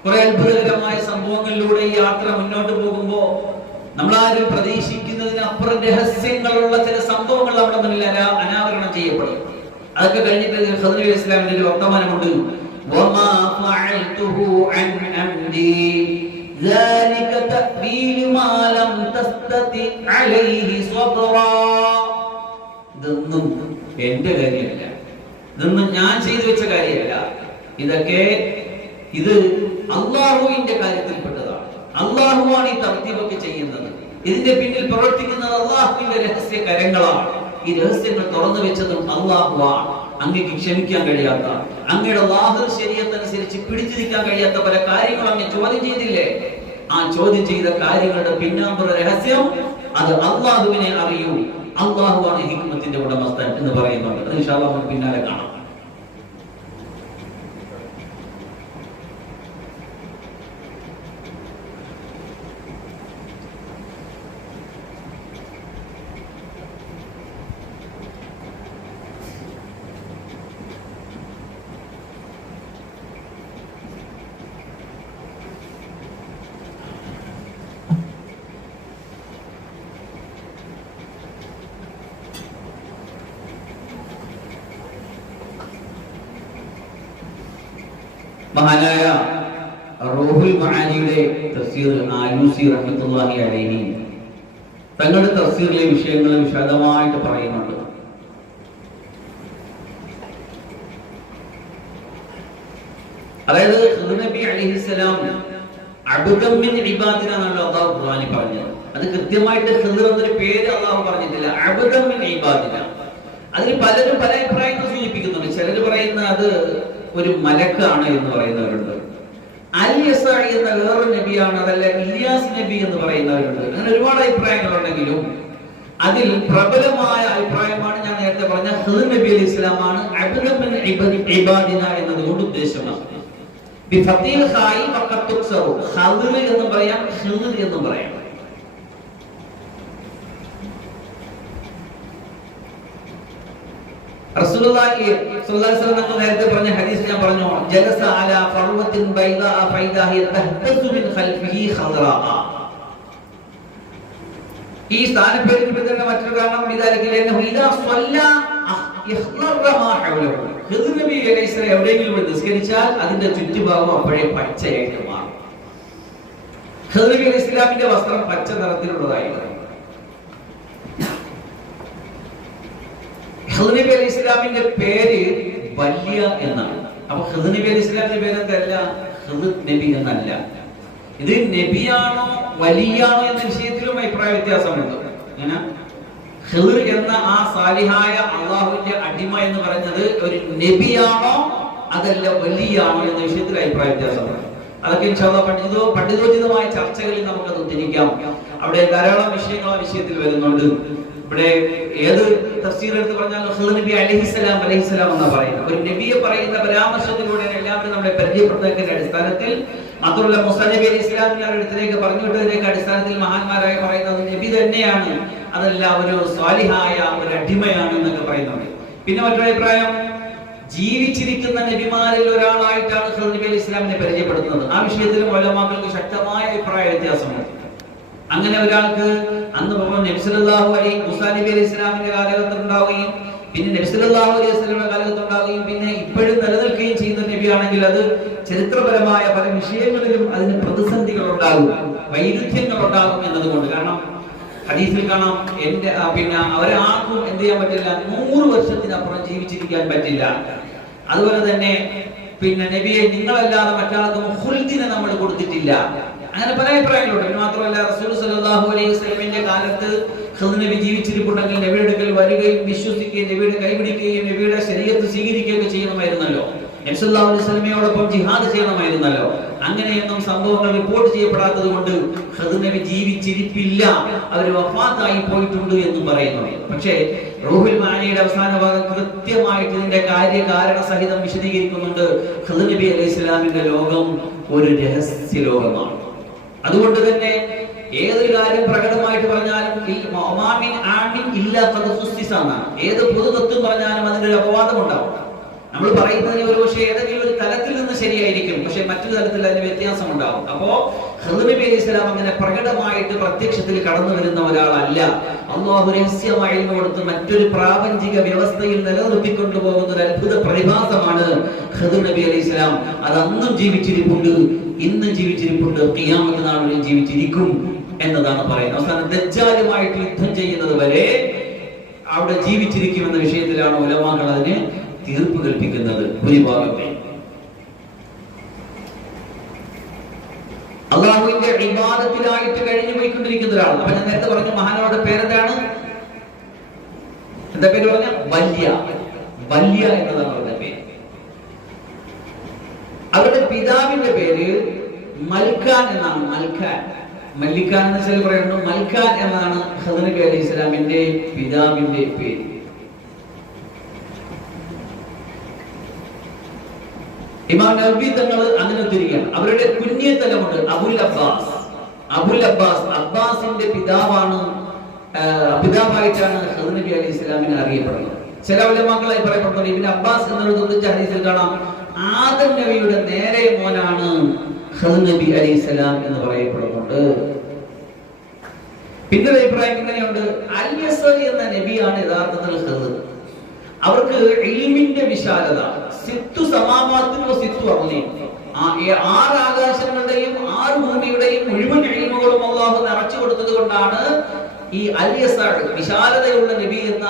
കുറെ അത്ഭുതകരമായ സംഭവങ്ങളിലൂടെ ഈ യാത്ര മുന്നോട്ട് പോകുമ്പോൾ നമ്മളാരും പ്രതീക്ഷിക്കുന്നതിനപ്പുറം രഹസ്യങ്ങളുള്ള ചില സംഭവങ്ങൾ നമ്മുടെ മുന്നിൽ അനാവരണം ചെയ്യപ്പെടും. അതൊക്കെ കഴിഞ്ഞിട്ട് ഖദർ അലൈഹി ഇസ്ലാമിന്റെ ഒരു വർത്തമാനമുണ്ട്. വമാ ഫഅൽതുഹു അൻ അംരി ذلك تأويل ما لم تستطع عليه صبرا. ഇതൊന്നും എന്റെ കാര്യമല്ല, ഇതൊന്നും ഞാൻ ചെയ്തു വെച്ച കാര്യമല്ല, ഇത് അള്ളാഹുവിന്റെ കാര്യത്തിൽപ്പെട്ടതാണ്. അള്ളാഹുവാണ് ഈ തർത്തീബൊക്കെ ചെയ്യുന്നത്. ഇതിന്റെ പിന്നിൽ പ്രവർത്തിക്കുന്നത് അള്ളാഹുവിന്റെ രഹസ്യ കരങ്ങളാണ്. ഈ രഹസ്യങ്ങൾ തുറന്നു വെച്ചതും അള്ളാഹുവാണ്. അങ്ങേക്ക് ക്ഷമിക്കാൻ കഴിയാത്ത, അങ്ങയുടെ ലാഹിർ ശരീഅത്തനുസരിച്ച് പിടിച്ചിരിക്കാൻ കഴിയാത്ത പല കാര്യങ്ങളും അങ്ങ് ചോദ്യം ചെയ്തില്ലേ? ആ ചോദ്യം ചെയ്ത കാര്യങ്ങളുടെ പിന്നാമ്പുറ രഹസ്യം അത് അള്ളാഹുവിനെ അറിയൂ. അള്ളാഹുവാണ് ഹിക്മത്തിന്റെ ഉടമസ്ഥൻ എന്ന് പറയുന്നുണ്ട്. അത് ഇൻഷാ അല്ലാഹ് നമുക്ക് പിന്നാലെ കാണാം. മഹാനായ റൂഹുൽ മആനിയുടെ തഫ്സീർ ആലൂസി റഹ്മത്തുള്ളാഹി അലൈഹി തങ്ങളുടെ തഫ്സീറിലെ വിഷയങ്ങൾ വിശദമായിട്ട് പറയുന്നുണ്ട്. അതായത് ഖദർ നബി അലൈഹിസ്സലാം അബ്ദൻ മിൻ ഇബാദിന എന്നാണ് അല്ലാഹു ഖുർആനിൽ പറഞ്ഞത്. അത് കൃത്യമായിട്ട് ഖദർ എന്നൊരു പേര് അല്ലാഹു പറഞ്ഞിട്ടില്ല. അബ്ദൻ മിൻ ഇബാദിന. അതിന് പലരും പല അഭിപ്രായങ്ങൾ സൂചിപ്പിക്കുന്നുണ്ട്. ചിലർ പറയുന്ന അത് ഒരു മലക്കാണ് എന്ന് പറയുന്നവരുണ്ട്. അൽ-യസാഇ എന്ന വേറൊരു നബിയാണ്, അതല്ല ഇല്യാസ് നബി എന്ന് പറയുന്നവരുണ്ട്. അങ്ങനെ ഒരുപാട് അഭിപ്രായങ്ങളുണ്ടെങ്കിലും അതിൽ പ്രബലമായ അഭിപ്രായമാണ് ഞാൻ നേരത്തെ പറഞ്ഞ ഖദർ നബി അലൈഹി ഇസ്ലാമാണ് അബ്ദൻ മിൻ ഇബാദിന എന്നതുകൊണ്ട് ഉദ്ദേശമാക്കുന്നത്. ബിഫത്തിൽ ഖായി ഫഖത്ത് തുക്സറു. ഖദർ എന്ന് പറയാം, ഖദർ എന്ന് പറയാം. റസൂലുള്ളാഹി സ്വല്ലല്ലാഹു അലൈഹി വസല്ലം നേരത്തെ പറഞ്ഞ ഹദീസ് ഞാൻ പറഞ്ഞു, ജലസ അലാ ഫർവത്തിൻ ബൈദാ ഫൈദാ ഹിയ തഹ്തസു മിൻ ഖൽഫിഹി ഖദറാ. ഈ സ്ഥാനപ്പേരിന് പിന്നിലുള്ള മറ്റൊരു കാരണം ഇതായിരിക്കും, ഇദാ സ്വല്ല യഖ്ലറ മാ ഹൗലഹു. ഖദർ നബി അലൈഹി സ്വലാം എവിടെയെങ്കിലും നിസ്കരിച്ചാൽ അതിന്റെ ചുറ്റുഭാഗം അപ്പോഴേ പച്ചയായിട്ട് മാറും. ഖദർ നബി അലൈഹി സ്വലാമിന്റെ വസ്ത്രം പച്ച നിറത്തിലുള്ളതായിരുന്നു. ഖദർ നബി അലൈഹി ഇസ്ലാമിന്റെ പേര് വലിയ എന്നാണ്. അപ്പൊ ഖദർ നബി അലൈഹി ഇസ്ലാമിന്റെ പേര് എന്തല്ല, ഖദർ നബി എന്നല്ല. ഇത് നബിയാണോ വലിയാണോ എന്ന വിഷയത്തിലും അഭിപ്രായ വ്യത്യാസമുണ്ട്. അങ്ങനെ ഖദർ എന്ന ആ സാലിഹായ അള്ളാഹുവിന്റെ അടിമ എന്ന് പറയുന്നത് ഒരു നബിയാണോ അതല്ല വലിയാണോ എന്ന വിഷയത്തിൽ അഭിപ്രായ വ്യത്യാസമുണ്ട്. അതൊക്കെ ഇൻഷാ അല്ലാഹ് പണ്ഡിതോചിതമായ ചർച്ചകളിൽ നമുക്കത് ഉദ്ധരിക്കാം. അവിടെ ധാരാളം വിഷയങ്ങൾ ആ വിഷയത്തിൽ വരുന്നുണ്ട്. ഇവിടെ ഏത് തഫ്സീർ എടുത്ത് പറഞ്ഞാലും ഖദർ നബി അലൈഹിസ്സലാം എന്നാ പറയുന്നത്. ഒരു നബിയെ പറയുന്ന പരാമർശത്തിലൂടെ എല്ലാവരും നമ്മളെ പരിചയപ്പെടുത്തുന്നതിന്റെ അടിസ്ഥാനത്തിൽ, മാത്രമല്ല മൂസാ നബി അലൈഹി ഇസ്ലാമിന്റെ അടുത്തേക്ക് പറഞ്ഞു വിട്ടതിന്റെ അടിസ്ഥാനത്തിൽ മഹാന്മാരായി പറയുന്നത് നബി തന്നെയാണ്, അതല്ല ഒരു സ്വാലിഹായ ഒരു അടിമയാണ് എന്നൊക്കെ പറയുന്നുണ്ട്. പിന്നെ മറ്റൊരു അഭിപ്രായം, ജീവിച്ചിരിക്കുന്ന നബിമാരിൽ ഒരാളായിട്ടാണ് ഖദർ നബി അലൈഹി ഇസ്ലാമിനെ പരിചയപ്പെടുത്തുന്നത്. ആ വിഷയത്തിലും ഉലമാക്കൾക്ക് ശക്തമായ അഭിപ്രായ വ്യത്യാസമുണ്ട്. അങ്ങനെ ഒരാൾക്ക് അന്ന് നബി സല്ലല്ലാഹു അലൈഹി മൂസാ നബി അലൈഹി ഇസ്ലാമിന്റെ കാലഘട്ടത്തിൽ ഉണ്ടാവുകയും പിന്നെ നബി സല്ലല്ലാഹു അലൈഹി വസല്ലമയുടെ കാലഘട്ടത്തിൽ ഉണ്ടാവുകയും പിന്നെ ഇപ്പോഴും നിലനിൽക്കുകയും ചെയ്യുന്ന നബിയാണെങ്കിൽ അത് ചരിത്രപരമായ പല വിഷയങ്ങളിലും അതിന് പ്രതിസന്ധികൾ ഉണ്ടാകും, വൈരുദ്ധ്യങ്ങൾ ഉണ്ടാകും എന്നതുകൊണ്ട്. കാരണം ഹദീസിൽ കാണാം, പിന്നെ ഒരാൾക്കും എന്ത് ചെയ്യാൻ പറ്റില്ല, 100 വർഷത്തിനപ്പുറം ജീവിച്ചിരിക്കാൻ പറ്റില്ല. അതുപോലെ തന്നെ പിന്നെ നബിയെ നിങ്ങളല്ലാതെ മറ്റാൾക്കും ഖുൽദിനെ നമ്മൾ കൊടുത്തിട്ടില്ല. അങ്ങനെ പല അഭിപ്രായങ്ങളുണ്ട്. മാത്രമല്ല റസൂൽ സല്ലല്ലാഹു അലൈഹി വസല്ലമയുടെ കാലത്ത് ഖദർ നബി ജീവിച്ചിരിപ്പുണ്ടെങ്കിൽ നബിയുടെ അടുക്കൽ വരികയും വിശ്വസിക്കുകയും നബിയുടെ കൈപിടിക്കുകയും നബിയുടെ ശരീഅത്ത് സ്വീകരിക്കുകയൊക്കെ ചെയ്യണമായിരുന്നല്ലോ. നബി സല്ലല്ലാഹു അലൈഹി വസല്ലമയോടൊപ്പം ജിഹാദ് ചെയ്യണമായിരുന്നല്ലോ. അങ്ങനെയൊന്നും സംഭവങ്ങൾ റിപ്പോർട്ട് ചെയ്യപ്പെടാത്തത് കൊണ്ട് ഖദർ നബി ജീവിച്ചിരിപ്പില്ല, അവർ വഫാത്തായി പോയിട്ടുണ്ട് എന്ന് പറയുന്നു. പക്ഷേ റൂഹുൽ മആനിയുടെ അവസാന ഭാഗം കൃത്യമായിട്ട് ഇതിന്റെ കാര്യകാരണ സഹിതം വിശദീകരിക്കുന്നുണ്ട്. ഖദർ നബി അലൈഹി സ്വലാമിന്റെ ലോകം ഒരു രഹസ്യ ലോകമാണ്. അതുകൊണ്ട് തന്നെ ഏതൊരു കാര്യം പ്രകടമായിട്ട് പറഞ്ഞാലും ഏത് പൊതു തത്വം പറഞ്ഞാലും അതിന്റെ ഒരു അപവാദം ഉണ്ടാവും. നമ്മൾ പറയുന്നതിന് ഒരു പക്ഷേ ഏതെങ്കിലും ഒരു തലത്തിൽ നിന്ന് ശരിയായിരിക്കും, പക്ഷെ മറ്റൊരു തലത്തിൽ അതിന് വ്യത്യാസം ഉണ്ടാവും. അപ്പോ ഖിദ്ർ നബി അലൈഹി സ്വലാം അങ്ങനെ പ്രകടമായിട്ട് പ്രത്യക്ഷത്തിൽ കടന്നു വരുന്ന ഒരാളല്ല. അല്ലാഹു രഹസ്യമായി കൊടുത്ത് മറ്റൊരു പ്രാപഞ്ചിക വ്യവസ്ഥയിൽ നിലനിർത്തിക്കൊണ്ടു പോകുന്ന ഒരു അത്ഭുത പ്രതിഭാസമാണ് ഖിദ്ർ നബി അലൈഹി സ്വലാം. അത് അന്നും ജീവിച്ചിരിപ്പുണ്ട്, ഇന്നും ജീവിച്ചിരിപ്പുണ്ട്, ഖിയാമത്ത് നാളിലും ജീവിച്ചിരിക്കും എന്നതാണ് പറയുന്നത്. അവസാനം ദജ്ജാലുമായിട്ട് യുദ്ധം ചെയ്യുന്നത് വരെ അവിടെ ജീവിച്ചിരിക്കുമെന്ന വിഷയത്തിലാണ് ഉലമാക്കൾ അതിന് തീർപ്പ് കൽപ്പിക്കുന്നത്. ഭൂരിഭാഗത്തെ അള്ളാഹുവിന്റെ ഇബാദത്തിലായിട്ട് കഴിഞ്ഞു പോയിക്കൊണ്ടിരിക്കുന്ന ഒരാൾ. അപ്പൊ ഞാൻ നേരത്തെ പറഞ്ഞു മഹാനവരുടെ പേരെന്താണ്? എന്താ പേര് പറഞ്ഞ? വല്യ. വല്യ എന്നതാണ് അവരുടെ പേര്. അവരുടെ പിതാവിന്റെ പേര് മൽക്കാൻ എന്നാണ്. മല്ലിക്കാൻ എന്ന് വെച്ചാൽ പറയുന്നു മൽക്കാൻ എന്നാണ് ഖിദ്ർ നബി അലൈഹി സ്വലാമിന്റെ പിതാവിന്റെ പേര്. ഇമാം നവവി തങ്ങൾ അങ്ങനെ ഉദ്ധരിക്കുകയാണ്. അവരുടെ കുഞ്ഞത്തലമുണ്ട് അബുൽ അബ്ബാസ്. അബ്ബാസിന്റെ പിതാവായിട്ടാണ് ഖിദ്ർ നബി അലൈഹി സ്വലാമിനെ അറിയപ്പെടുന്നത്. ചില ഉലമാക്കളായി പറയപ്പെടുന്നത് ഇബ്നു അബ്ബാസ് എന്നുള്ളത് ഹദീസിൽ കാണാം ആദം നബിയുടെ നേരെ മോനാണ് ഖിദ്ർ നബി അലൈഹി സ്വലാം എന്ന് പറയപ്പെടുന്നുണ്ട്. പിന്നെ അഭിപ്രായം ഇങ്ങനെയുണ്ട്, അൽ-യസരി എന്ന നബിയാണ് യഥാർത്ഥത്തിൽ ഖിദ്ർ. അവർക്ക് ഇൽമിന്റെ വിശാലത, സിത്തു സമാവാത്തിനും സിത്തു അർളീൻ, 6 ആകാശങ്ങളുടെയും 6 ഭൂമിയുടെയും മുഴുവൻ ഇൽമുകളും അല്ലാഹു നിറച്ചു കൊടുത്തത് കൊണ്ടാണ് ഈ അൽ-യസർ വിശാലതയുള്ള നബി എന്ന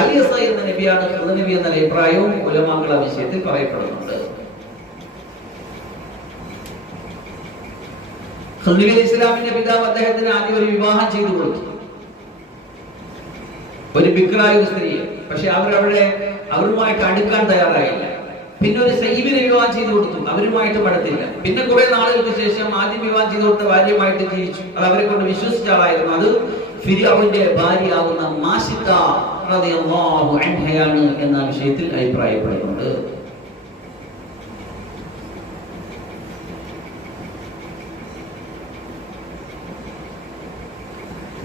അൽ-യസർ എന്ന നബിയാണ് ഖിദ്ർ നബി എന്ന അഭിപ്രായവും ഉലമാക്കൾ ആ വിഷയത്തിൽ പറയപ്പെടുന്നുണ്ട്. ഖിദ്ർ നബി അലൈഹി സ്വലാമിന്റെ പിതാവ് അദ്ദേഹത്തിന് ആദ്യം ഒരു വിവാഹം ചെയ്തു കൊടുത്തു, ഒരു ബിക്രായ സ്ത്രീയെ. പക്ഷെ അവരുമായിട്ട് അടുക്കാൻ തയ്യാറായില്ല. പിന്നെ ഒരു സയ്യിബിനെ വിവാഹം ചെയ്തു കൊടുത്തു, അവരുമായിട്ട് പടത്തില്ല. പിന്നെ കുറെ നാളുകൾക്ക് ശേഷം ആദ്യം വിവാഹം ചെയ്തു കൊടുത്ത ഭാര്യയുമായിട്ട് ജീവിച്ചു. അത് അവരെ കൊണ്ട് വിശ്വസിച്ച ആളായിരുന്നു. അത് ഫിർഔന്റെ ഭാര്യയാവുന്ന മാഷിത്ത റളിയല്ലാഹു അൻഹയാണ് എന്ന വിഷയത്തിൽ അഭിപ്രായപ്പെടുന്നുണ്ട്.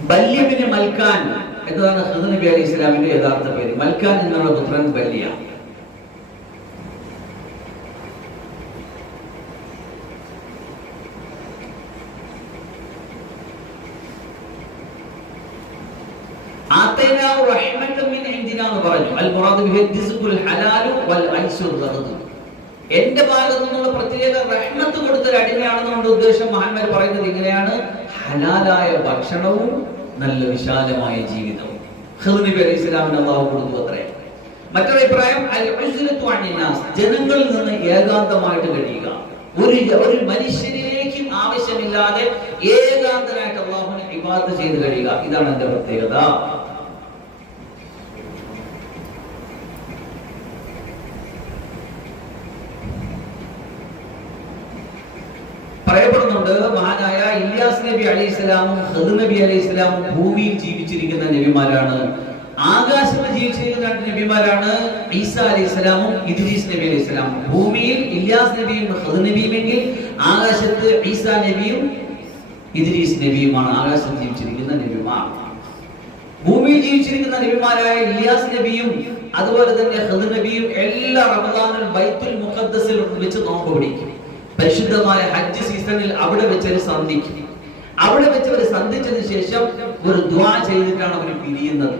ബല്യബിന് മൽക്കാൻ എന്നതാണ് ഖിദ്ർ നബി അലൈഹി സ്വലാമിന്റെ യഥാർത്ഥ പേര്. മൽക്കാൻ എന്നുള്ള പുത്രൻ ബല്യ. ആതൈനാഹു റഹ്മതൻ മിൻ ഇൻദിനാ എന്ന് പറഞ്ഞു. അൽ മുറാദു ബിഹി ദിസ്ഖുൽ ഹലാലു വൽ ഐശുർ റഗ്ദ്. എന്റെ ഭാഗത്തു നിന്നുള്ള പ്രത്യേക റഹ്മത്ത് കൊടുത്ത ഒരു അടിമയാണെന്നുകൊണ്ട് ഉദ്ദേശം മഹാന്മാർ പറയുന്നത് ഇങ്ങനെയാണ്, ഹലാലായ ഭക്ഷണവും നല്ല വിശാലമായ ജീവിതവും ഖിദ്ർ നബി അലൈഹി സ്വലാമിന് അല്ലാഹു കൊടുത്തു അത്രേ. മറ്റൊരു അഭിപ്രായം അൽ-ഉസ്ലത്തു അനിന്നാസ്, ജനങ്ങളിൽ നിന്ന് ഏകാന്തമായിട്ട് കഴിയുക. ഒരു മനുഷ്യരിലേക്കും ആവശ്യമില്ലാതെ ഏകാന്തനായിട്ട് അല്ലാഹുവിനെ ഇബാദത്ത് ചെയ്ത് കഴിയുക. ഇതാണ് എന്റെ പ്രത്യേകത. പറയപ്പെടുന്നുണ്ട് മഹാനായ ഇല്യാസ് നബി അലൈഹി സ്വലാമും ഖിദ്ർ നബി അലൈഹി സ്വലാമും ഭൂമിയിൽ ജീവിച്ചിരിക്കുന്ന നബിമാരാണ്. ആകാശത്ത് ജീവിച്ചിരിക്കുന്ന 2 നബിമാരാണ് ഈസാ അലൈഹി സ്വലാമും ഇദ്രീസ് നബി അലൈഹി സ്വലാമും. ഭൂമിയിൽ ഇല്യാസ് നബിയും ഖിദ്ർ നബിയുമെങ്കിൽ ആകാശത്ത് ഈസാ നബിയും ഇദ്രീസ് നബിയുമാണ് ആകാശത്ത് ജീവിച്ചിരിക്കുന്ന നബിമാർ. ഭൂമിയിൽ ജീവിച്ചിരിക്കുന്ന നബിമാരായ ഇല്യാസ് നബിയും അതുപോലെ തന്നെ ഖിദ്ർ നബിയും എല്ലാ റമദാനിൽ ബൈത്തുൽ മുഖദ്ദസിൽ വെച്ച് നോമ്പ് പിടിക്കും. പരിശുദ്ധമായ ഹജ്ജ് സീസണിൽ അവിടെ വെച്ചൊരു സന്ധിക്കും. അവിടെ വെച്ച് അവർ സന്ധിച്ചതിന് ശേഷം ഒരു ദുആ ചെയ്തിട്ടാണ് അവർ പിരിയുന്നത്.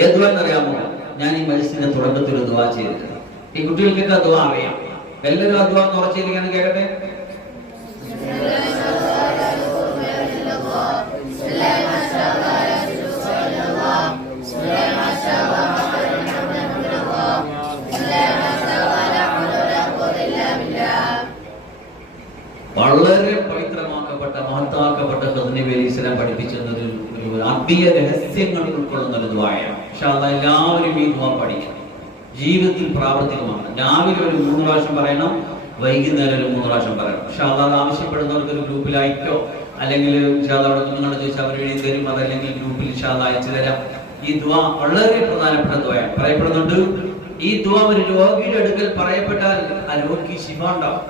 ഏത് ദുആ എന്നറിയാമോ? ഞാൻ ഈ മജ്‌ലിസിന്റെ തുടക്കത്തിൽ ഒരു ദുആ ചെയ്തിട്ടുണ്ട്. ഈ കുട്ടികൾക്കൊക്കെ ദുആ അറിയാം. എല്ലാവരും ആ ദുആ ഒന്ന് ഉറച്ചിരിക്കാൻ കേൾക്കട്ടെ. വളരെ പവിത്രമാക്കപ്പെട്ട മഹത്താക്കപ്പെട്ട ഖിദ്ർ നബി അലൈഹി സ്വലാം പഠിപ്പിച്ചത് ഒരു ആത്മീയ രഹസ്യങ്ങൾ ഉൾക്കൊള്ളുന്ന ഒരു ദുആയാണ്. ഇൻഷാ അല്ലാഹ് എല്ലാവരും ഈ ദുആ പഠിക്കണം, ജീവിതത്തിൽ പ്രാവർത്തികമാക്കണം. രാവിലെ ഒരു 3 പ്രാവശ്യം പറയണം, വൈകുന്നേരം ഒരു 3 പ്രാവശ്യം പറയണം. ഇൻഷാ അല്ലാഹ് ആവശ്യപ്പെടുന്നവർക്ക് ഒരു ഗ്രൂപ്പിലായിട്ടോ അല്ലെങ്കിൽ ഇൻഷാ അല്ലാഹ് അവിടെ നിങ്ങളോട് ചോദിച്ചാൽ അവർ എഴുതി തരും. അതല്ലെങ്കിൽ ഗ്രൂപ്പിൽ ഇൻഷാ അല്ലാഹ് അയച്ചു തരാം. ഈ ദുആ വളരെ പ്രധാനപ്പെട്ട ദുആയാണ്. പറയപ്പെടുന്നുണ്ട് ഈ ദുആ ഒരു രോഗിയുടെ അടുക്കൽ പറയപ്പെട്ടാൽ ആ രോഗിക്ക് ശിഫ ഉണ്ടാവും.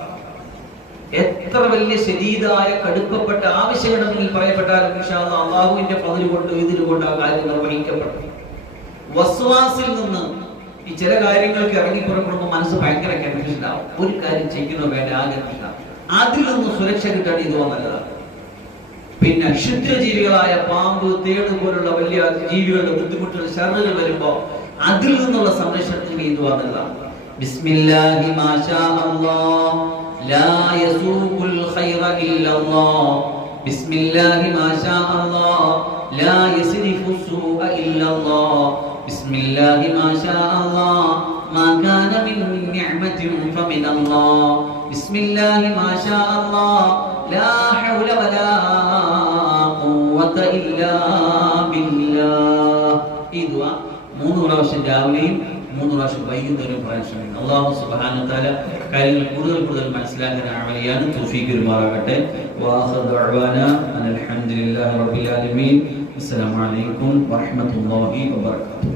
എത്ര വലിയ ശരീരായ കടുപ്പപ്പെട്ട ആവശ്യമുണ്ടെങ്കിൽ പറയപ്പെട്ടാലും ഇൻഷാ അല്ലാഹ് അല്ലാഹുവിന്റെ ഫദ്ൽ കൊണ്ട് ഇതിലുകൊണ്ട് ആ കാര്യം നിർവഹിക്കപ്പെടും. വസ്വാസിൽ നിന്ന് ഈ ചില കാര്യങ്ങൾക്ക് ഇറങ്ങി പുറപ്പെടുമ്പോൾ മനസ്സ് ഭയങ്കര കൺഫ്യൂഷൻ ആവും. ഒരു കാര്യം ചെയ്യണോ വേണ്ട ആഗ്രഹില്ല. അതിൽ നിന്ന് സുരക്ഷ കിട്ടാൻ ഇത് നല്ലതാണ്. പിന്നെ ക്ഷുദ്രജീവികളായ പാമ്പ്, തേട് പോലുള്ള വലിയ ജീവികളുടെ ബുദ്ധിമുട്ടുകൾ, ശർറുകൾ വരുമ്പോ അതിൽ നിന്നുള്ള സംരക്ഷണത്തിന് ഇത് നല്ലതാണ്. ബിസ്മില്ലാഹി മാഷാ അല്ലാഹ് ലാ യസൂഖുൽ ഖൈറ ഇല്ലല്ലാഹ്. ബിസ്മില്ലാഹി മാഷാ അല്ലാഹ് ലാ യസ്രിഫു സൂഅ ഇല്ലല്ലാഹ്. ബിസ്മില്ലാഹി മാഷാ അല്ലാഹ് മാ കാന മിൻ നിഅമത്തിൻ ഫമിനല്ലാഹ്. ബിസ്മില്ലാഹി മാഷാ അല്ലാഹ് ലാ ഹൗല വലാ ഖുവത ഇല്ലാ ബില്ലാഹ്. ഈ ദുആ 3 പ്രാവശ്യം രാവിലെയും 3 പ്രാവശ്യം വൈകുന്നേരം പറയാൻ ശ്രമിക്കണം. അല്ലാഹു സുബ്ഹാനഹു വ തആല കാര്യങ്ങൾ കൂടുതൽ മനസ്സിലാക്കാൻ അമൽ ചെയ്യാൻ തൗഫീഖ് നൽകുമാറാകട്ടെ. വആഖിറു ദഅവാനാ അൽഹംദുലില്ലാഹി റബ്ബിൽ ആലമീൻ. അസ്സലാമു അലൈക്കും വറഹ്മത്തുള്ളാഹി വബറകാതുഹു.